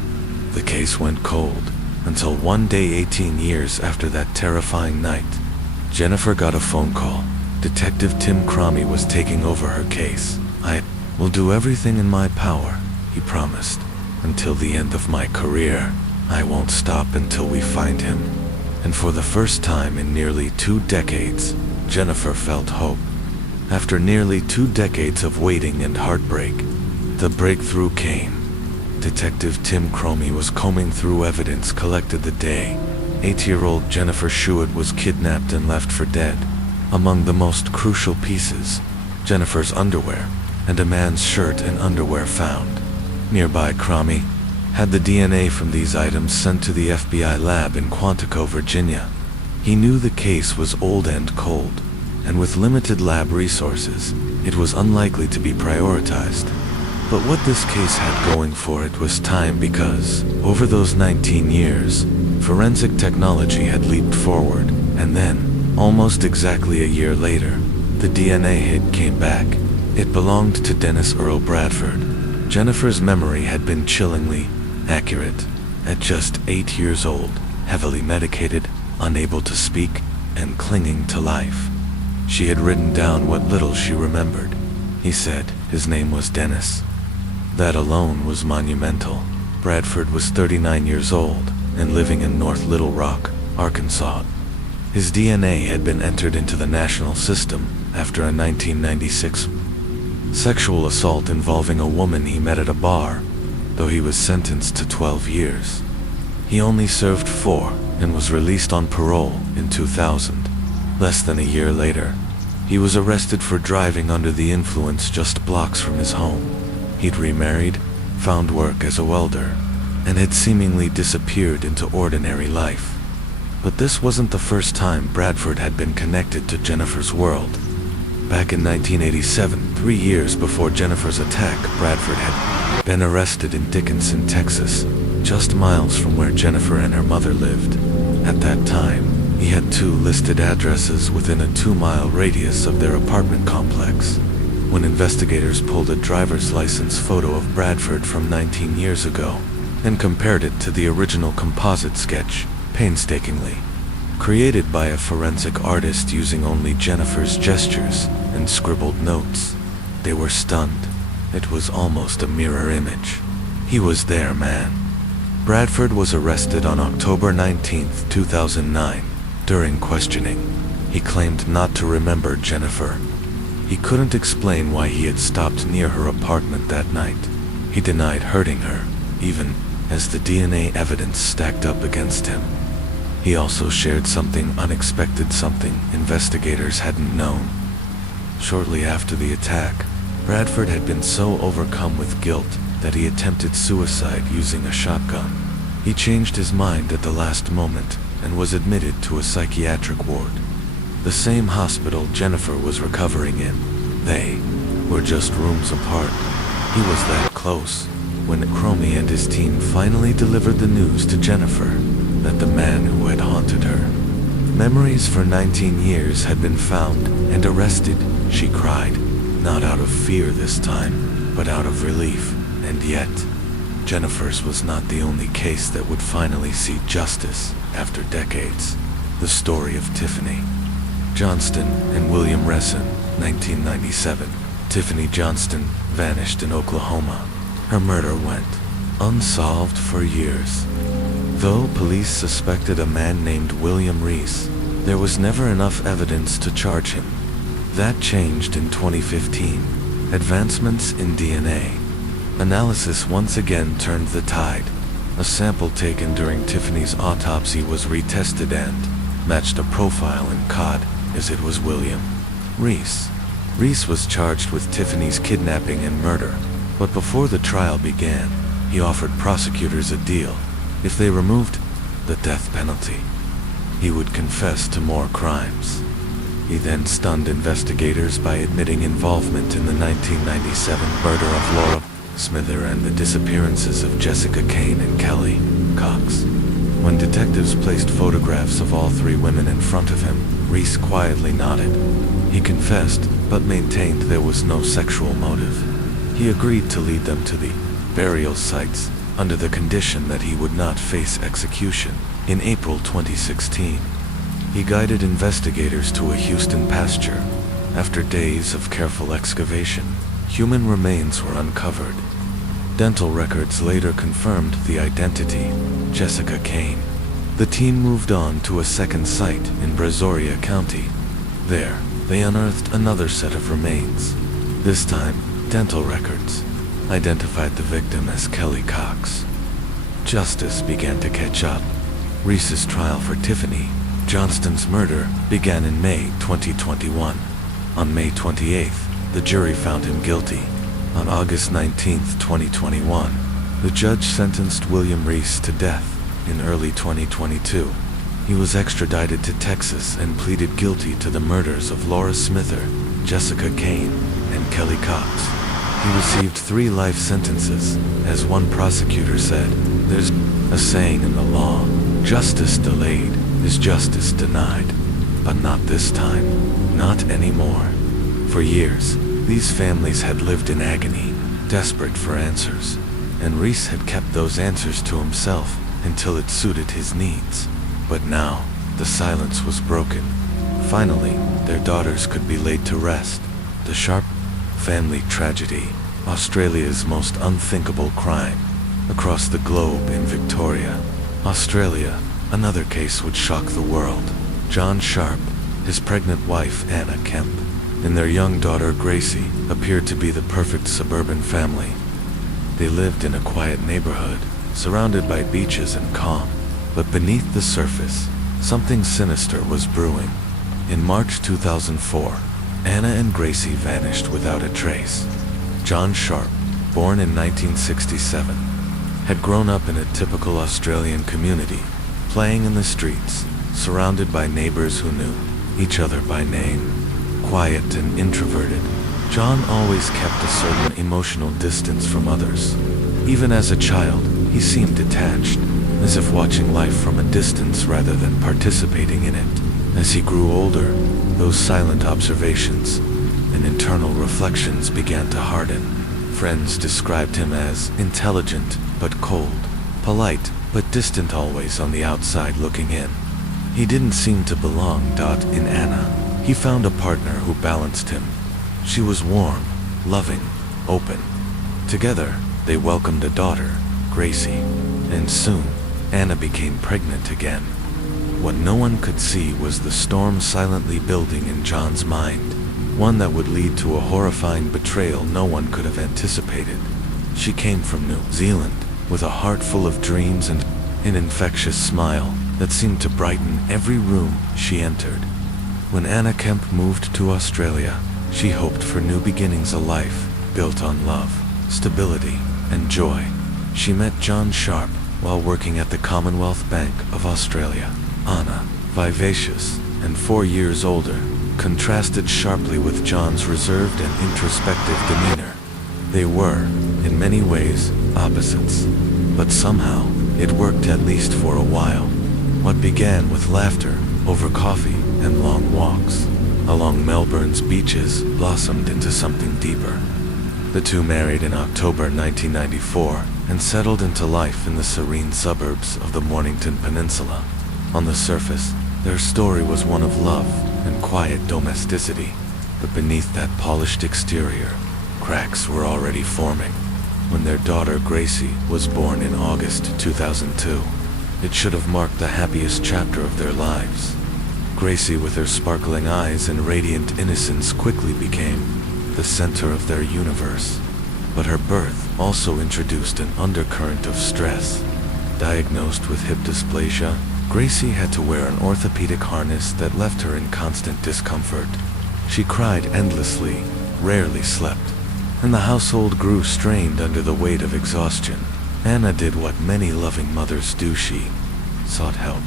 The case went cold, until one day 18 years after that terrifying night, Jennifer got a phone call. Detective Tim Cromie was taking over her case. "I will do everything in my power," he promised. "Until the end of my career, I won't stop until we find him." And for the first time in nearly 2 decades, Jennifer felt hope. After nearly 2 decades of waiting and heartbreak, the breakthrough came. Detective Tim Cromie was combing through evidence collected the day 8-year-old Jennifer Shuett was kidnapped and left for dead. Among the most crucial pieces, Jennifer's underwear and a man's shirt and underwear found. Nearby, Cromie had the DNA from these items sent to the FBI lab in Quantico, Virginia. He knew the case was old and cold, and with limited lab resources, it was unlikely to be prioritized. But what this case had going for it was time, because, over those 19 years, forensic technology had leaped forward, and then, almost exactly a year later, the DNA hit came back. It belonged to Dennis Earl Bradford. Jennifer's memory had been chillingly accurate. At just 8 years old, heavily medicated, unable to speak, and clinging to life, she had written down what little she remembered. He said his name was Dennis. That alone was monumental. Bradford was 39 years old and living in North Little Rock, Arkansas. His DNA had been entered into the national system after a 1996 sexual assault involving a woman he met at a bar, though he was sentenced to 12 years. He only served 4 and was released on parole in 2000. Less than a year later, he was arrested for driving under the influence just blocks from his home. He'd remarried, found work as a welder, and had seemingly disappeared into ordinary life. But this wasn't the first time Bradford had been connected to Jennifer's world. Back in 1987, 3 years before Jennifer's attack, Bradford had been arrested in Dickinson, Texas, just miles from where Jennifer and her mother lived. At that time, he had 2 listed addresses within a 2-mile radius of their apartment complex. When investigators pulled a driver's license photo of Bradford from 19 years ago and compared it to the original composite sketch, painstakingly created by a forensic artist using only Jennifer's gestures and scribbled notes, they were stunned. It was almost a mirror image. He was their man. Bradford was arrested on October 19, 2009. During questioning, he claimed not to remember Jennifer. He couldn't explain why he had stopped near her apartment that night. He denied hurting her, even as the DNA evidence stacked up against him. He also shared something unexpected, something investigators hadn't known. Shortly after the attack, Bradford had been so overcome with guilt that he attempted suicide using a shotgun. He changed his mind at the last moment and was admitted to a psychiatric ward, the same hospital Jennifer was recovering in. They were just rooms apart. He was that close when Cromie and his team finally delivered the news to Jennifer that the man who had haunted her memories for 19 years had been found and arrested. She cried, not out of fear this time, but out of relief. And yet, Jennifer's was not the only case that would finally see justice after decades. The story of Tiffany Johnston and William Resson, 1997. Tiffany Johnston vanished in Oklahoma. Her murder went unsolved for years. Though police suspected a man named William Reese, there was never enough evidence to charge him. That changed in 2015. Advancements in DNA analysis once again turned the tide. A sample taken during Tiffany's autopsy was retested and matched a profile in cod as it was William Reese. Reese was charged with Tiffany's kidnapping and murder, but before the trial began, he offered prosecutors a deal. If they removed the death penalty, he would confess to more crimes. He then stunned investigators by admitting involvement in the 1997 murder of Laura Smither and the disappearances of Jessica Kane and Kelly Cox. When detectives placed photographs of all three women in front of him, Reese quietly nodded. He confessed, but maintained there was no sexual motive. He agreed to lead them to the burial sites under the condition that he would not face execution. In April 2016, he guided investigators to a Houston pasture. After days of careful excavation, human remains were uncovered. Dental records later confirmed the identity, Jessica Kane. The team moved on to a second site in Brazoria County. There, they unearthed another set of remains. This time, dental records identified the victim as Kelly Cox. Justice began to catch up. Reese's trial for Tiffany Johnston's murder began in May 2021. On May 28th, the jury found him guilty. On August 19, 2021, the judge sentenced William Reese to death. In early 2022, he was extradited to Texas and pleaded guilty to the murders of Laura Smither, Jessica Kane, and Kelly Cox. He received 3 life sentences. As one prosecutor said, "There's a saying in the law, justice delayed is justice denied. But not this time. Not anymore." For years, these families had lived in agony, desperate for answers, and Reese had kept those answers to himself until it suited his needs. But now, the silence was broken. Finally, their daughters could be laid to rest. The Sharp family tragedy, Australia's most unthinkable crime. Across the globe in Victoria, Australia, another case would shock the world. John Sharp, his pregnant wife Anna Kemp, and their young daughter Gracie appeared to be the perfect suburban family. They lived in a quiet neighborhood, surrounded by beaches and calm. But beneath the surface, something sinister was brewing. In March 2004, Anna and Gracie vanished without a trace. John Sharp, born in 1967, had grown up in a typical Australian community, playing in the streets, surrounded by neighbors who knew each other by name. Quiet and introverted, John always kept a certain emotional distance from others. Even as a child, he seemed detached, as if watching life from a distance rather than participating in it. As he grew older, those silent observations and internal reflections began to harden. Friends described him as intelligent but cold, polite but distant, always on the outside looking in. He didn't seem to belong. In Anna, he found a partner who balanced him. She was warm, loving, open. Together, they welcomed a daughter, Gracie, and soon, Anna became pregnant again. What no one could see was the storm silently building in John's mind, one that would lead to a horrifying betrayal no one could have anticipated. She came from New Zealand, with a heart full of dreams and an infectious smile that seemed to brighten every room she entered. When Anna Kemp moved to Australia, she hoped for new beginnings, a life built on love, stability, and joy. She met John Sharp while working at the Commonwealth Bank of Australia. Anna, vivacious and 4 years older, contrasted sharply with John's reserved and introspective demeanor. They were, in many ways, opposites, but somehow it worked at least for a while. What began with laughter over coffee and long walks along Melbourne's beaches blossomed into something deeper. The two married in October 1994 and settled into life in the serene suburbs of the Mornington Peninsula. On the surface, their story was one of love and quiet domesticity, but beneath that polished exterior, cracks were already forming. When their daughter Gracie was born in August 2002, it should have marked the happiest chapter of their lives. Gracie, with her sparkling eyes and radiant innocence, quickly became the center of their universe. But her birth also introduced an undercurrent of stress. Diagnosed with hip dysplasia, Gracie had to wear an orthopedic harness that left her in constant discomfort. She cried endlessly, rarely slept, and the household grew strained under the weight of exhaustion. Anna did what many loving mothers do. She sought help.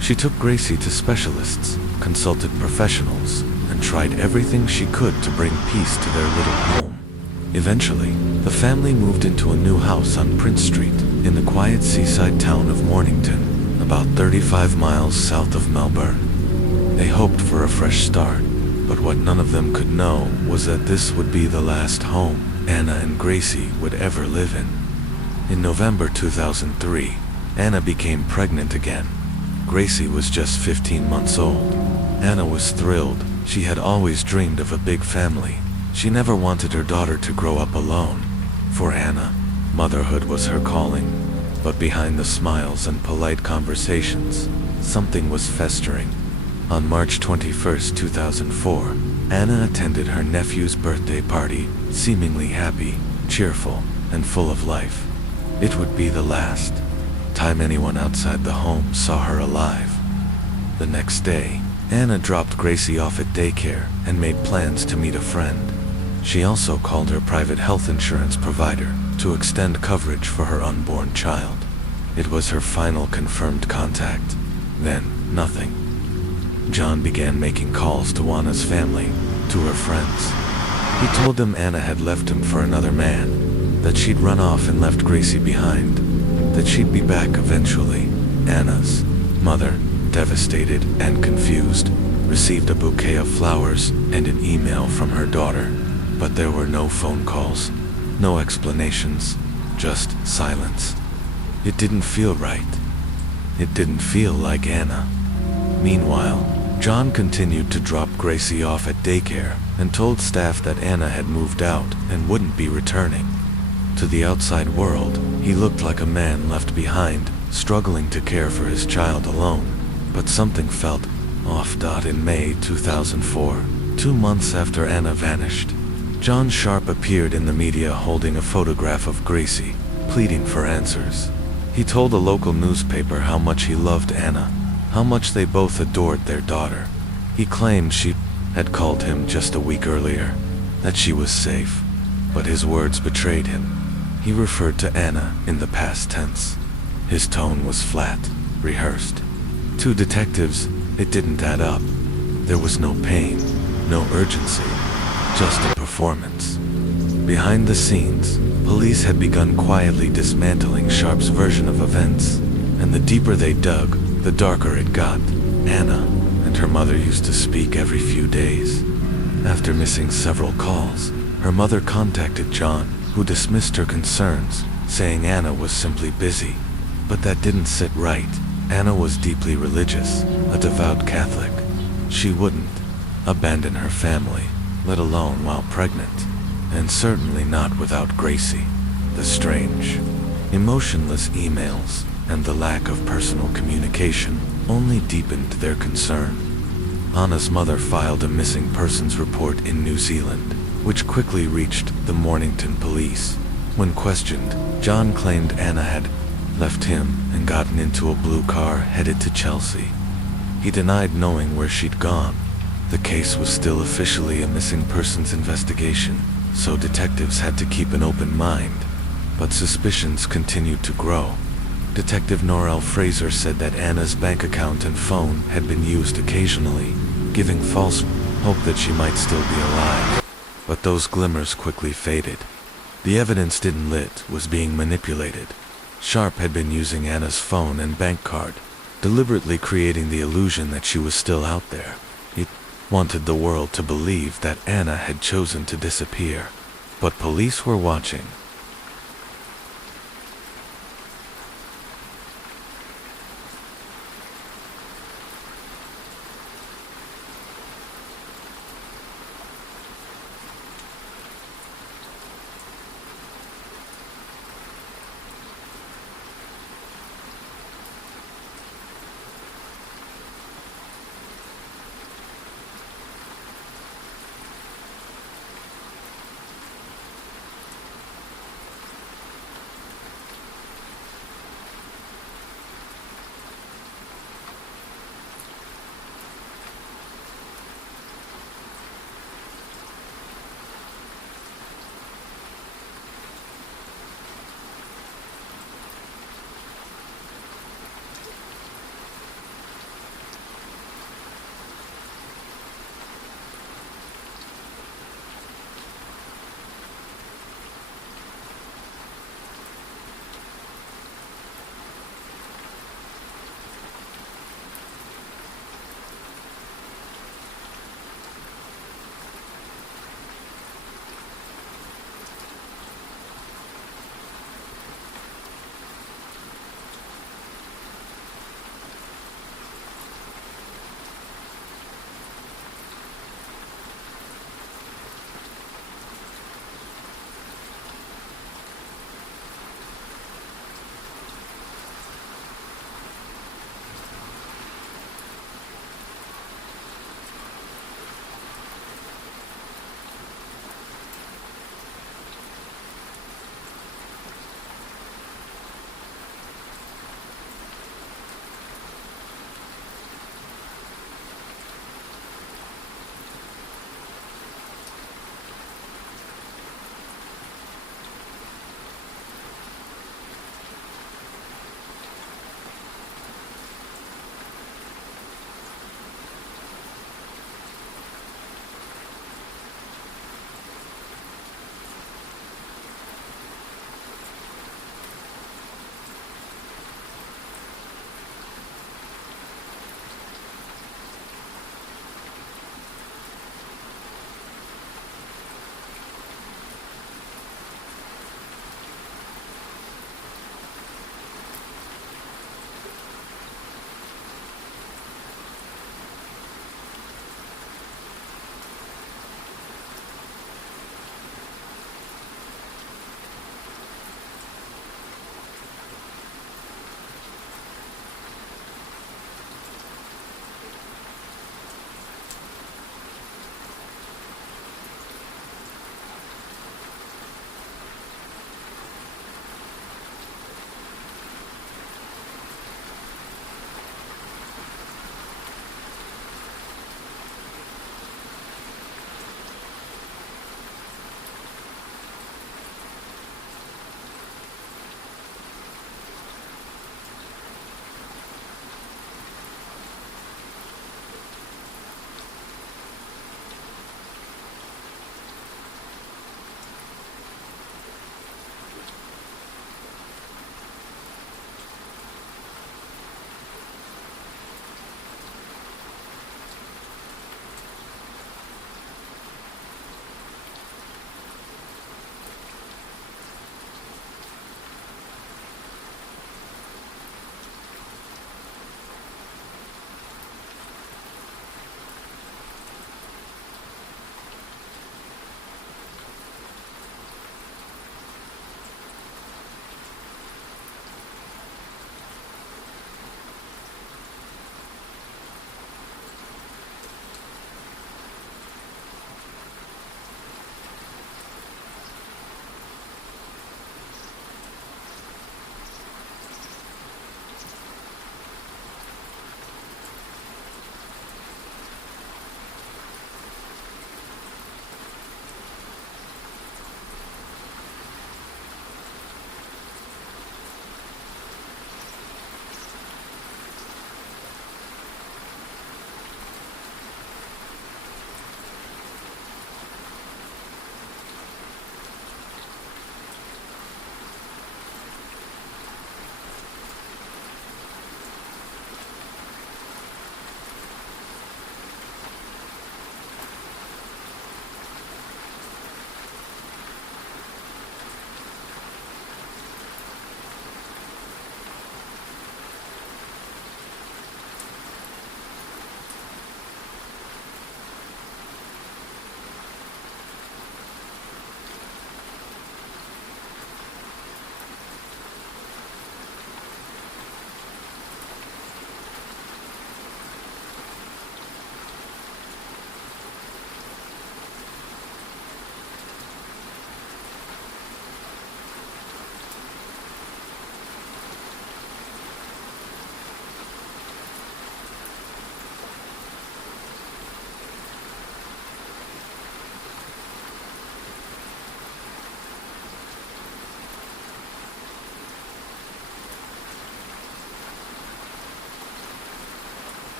She took Gracie to specialists, consulted professionals, and tried everything she could to bring peace to their little home. Eventually, the family moved into a new house on Prince Street, in the quiet seaside town of Mornington, about 35 miles south of Melbourne. They hoped for a fresh start, but what none of them could know was that this would be the last home Anna and Gracie would ever live in. In November 2003, Anna became pregnant again. Gracie was just 15 months old. Anna was thrilled. She had always dreamed of a big family. She never wanted her daughter to grow up alone. For Anna, motherhood was her calling. But behind the smiles and polite conversations, something was festering. On March 21, 2004, Anna attended her nephew's birthday party, seemingly happy, cheerful, and full of life. It would be the last time anyone outside the home saw her alive. The next day, Anna dropped Gracie off at daycare and made plans to meet a friend. She also called her private health insurance provider to extend coverage for her unborn child. It was her final confirmed contact. Then, nothing. John began making calls to Anna's family, to her friends. He told them Anna had left him for another man, that she'd run off and left Gracie behind, that she'd be back eventually. Anna's mother, devastated and confused, received a bouquet of flowers and an email from her daughter. But there were no phone calls, no explanations, just silence. It didn't feel right. It didn't feel like Anna. Meanwhile, John continued to drop Gracie off at daycare and told staff that Anna had moved out and wouldn't be returning. To the outside world, he looked like a man left behind, struggling to care for his child alone. But something felt off. In May 2004, 2 months after Anna vanished, John Sharp appeared in the media holding a photograph of Gracie, pleading for answers. He told a local newspaper how much he loved Anna, how much they both adored their daughter. He claimed she had called him just a week earlier, that she was safe, but his words betrayed him. He referred to Anna in the past tense. His tone was flat, rehearsed. To detectives, it didn't add up. There was no pain, no urgency, just a performance. Behind the scenes, police had begun quietly dismantling Sharp's version of events, and the deeper they dug, the darker it got. Anna and her mother used to speak every few days. After missing several calls, her mother contacted John, who dismissed her concerns, saying Anna was simply busy. But that didn't sit right. Anna was deeply religious, a devout Catholic. She wouldn't abandon her family, let alone while pregnant, and certainly not without Gracie. The strange, emotionless emails and the lack of personal communication only deepened their concern. Anna's mother filed a missing persons report in New Zealand, which quickly reached the Mornington police. When questioned, John claimed Anna had left him and gotten into a blue car headed to Chelsea. He denied knowing where she'd gone. The case was still officially a missing persons investigation, so detectives had to keep an open mind. But suspicions continued to grow. Detective Norel Fraser said that Anna's bank account and phone had been used occasionally, giving false hoped that she might still be alive. But those glimmers quickly faded. The evidence didn't lit was being manipulated. Sharp had been using Anna's phone and bank card, deliberately creating the illusion that she was still out there. He wanted the world to believe that Anna had chosen to disappear. But police were watching,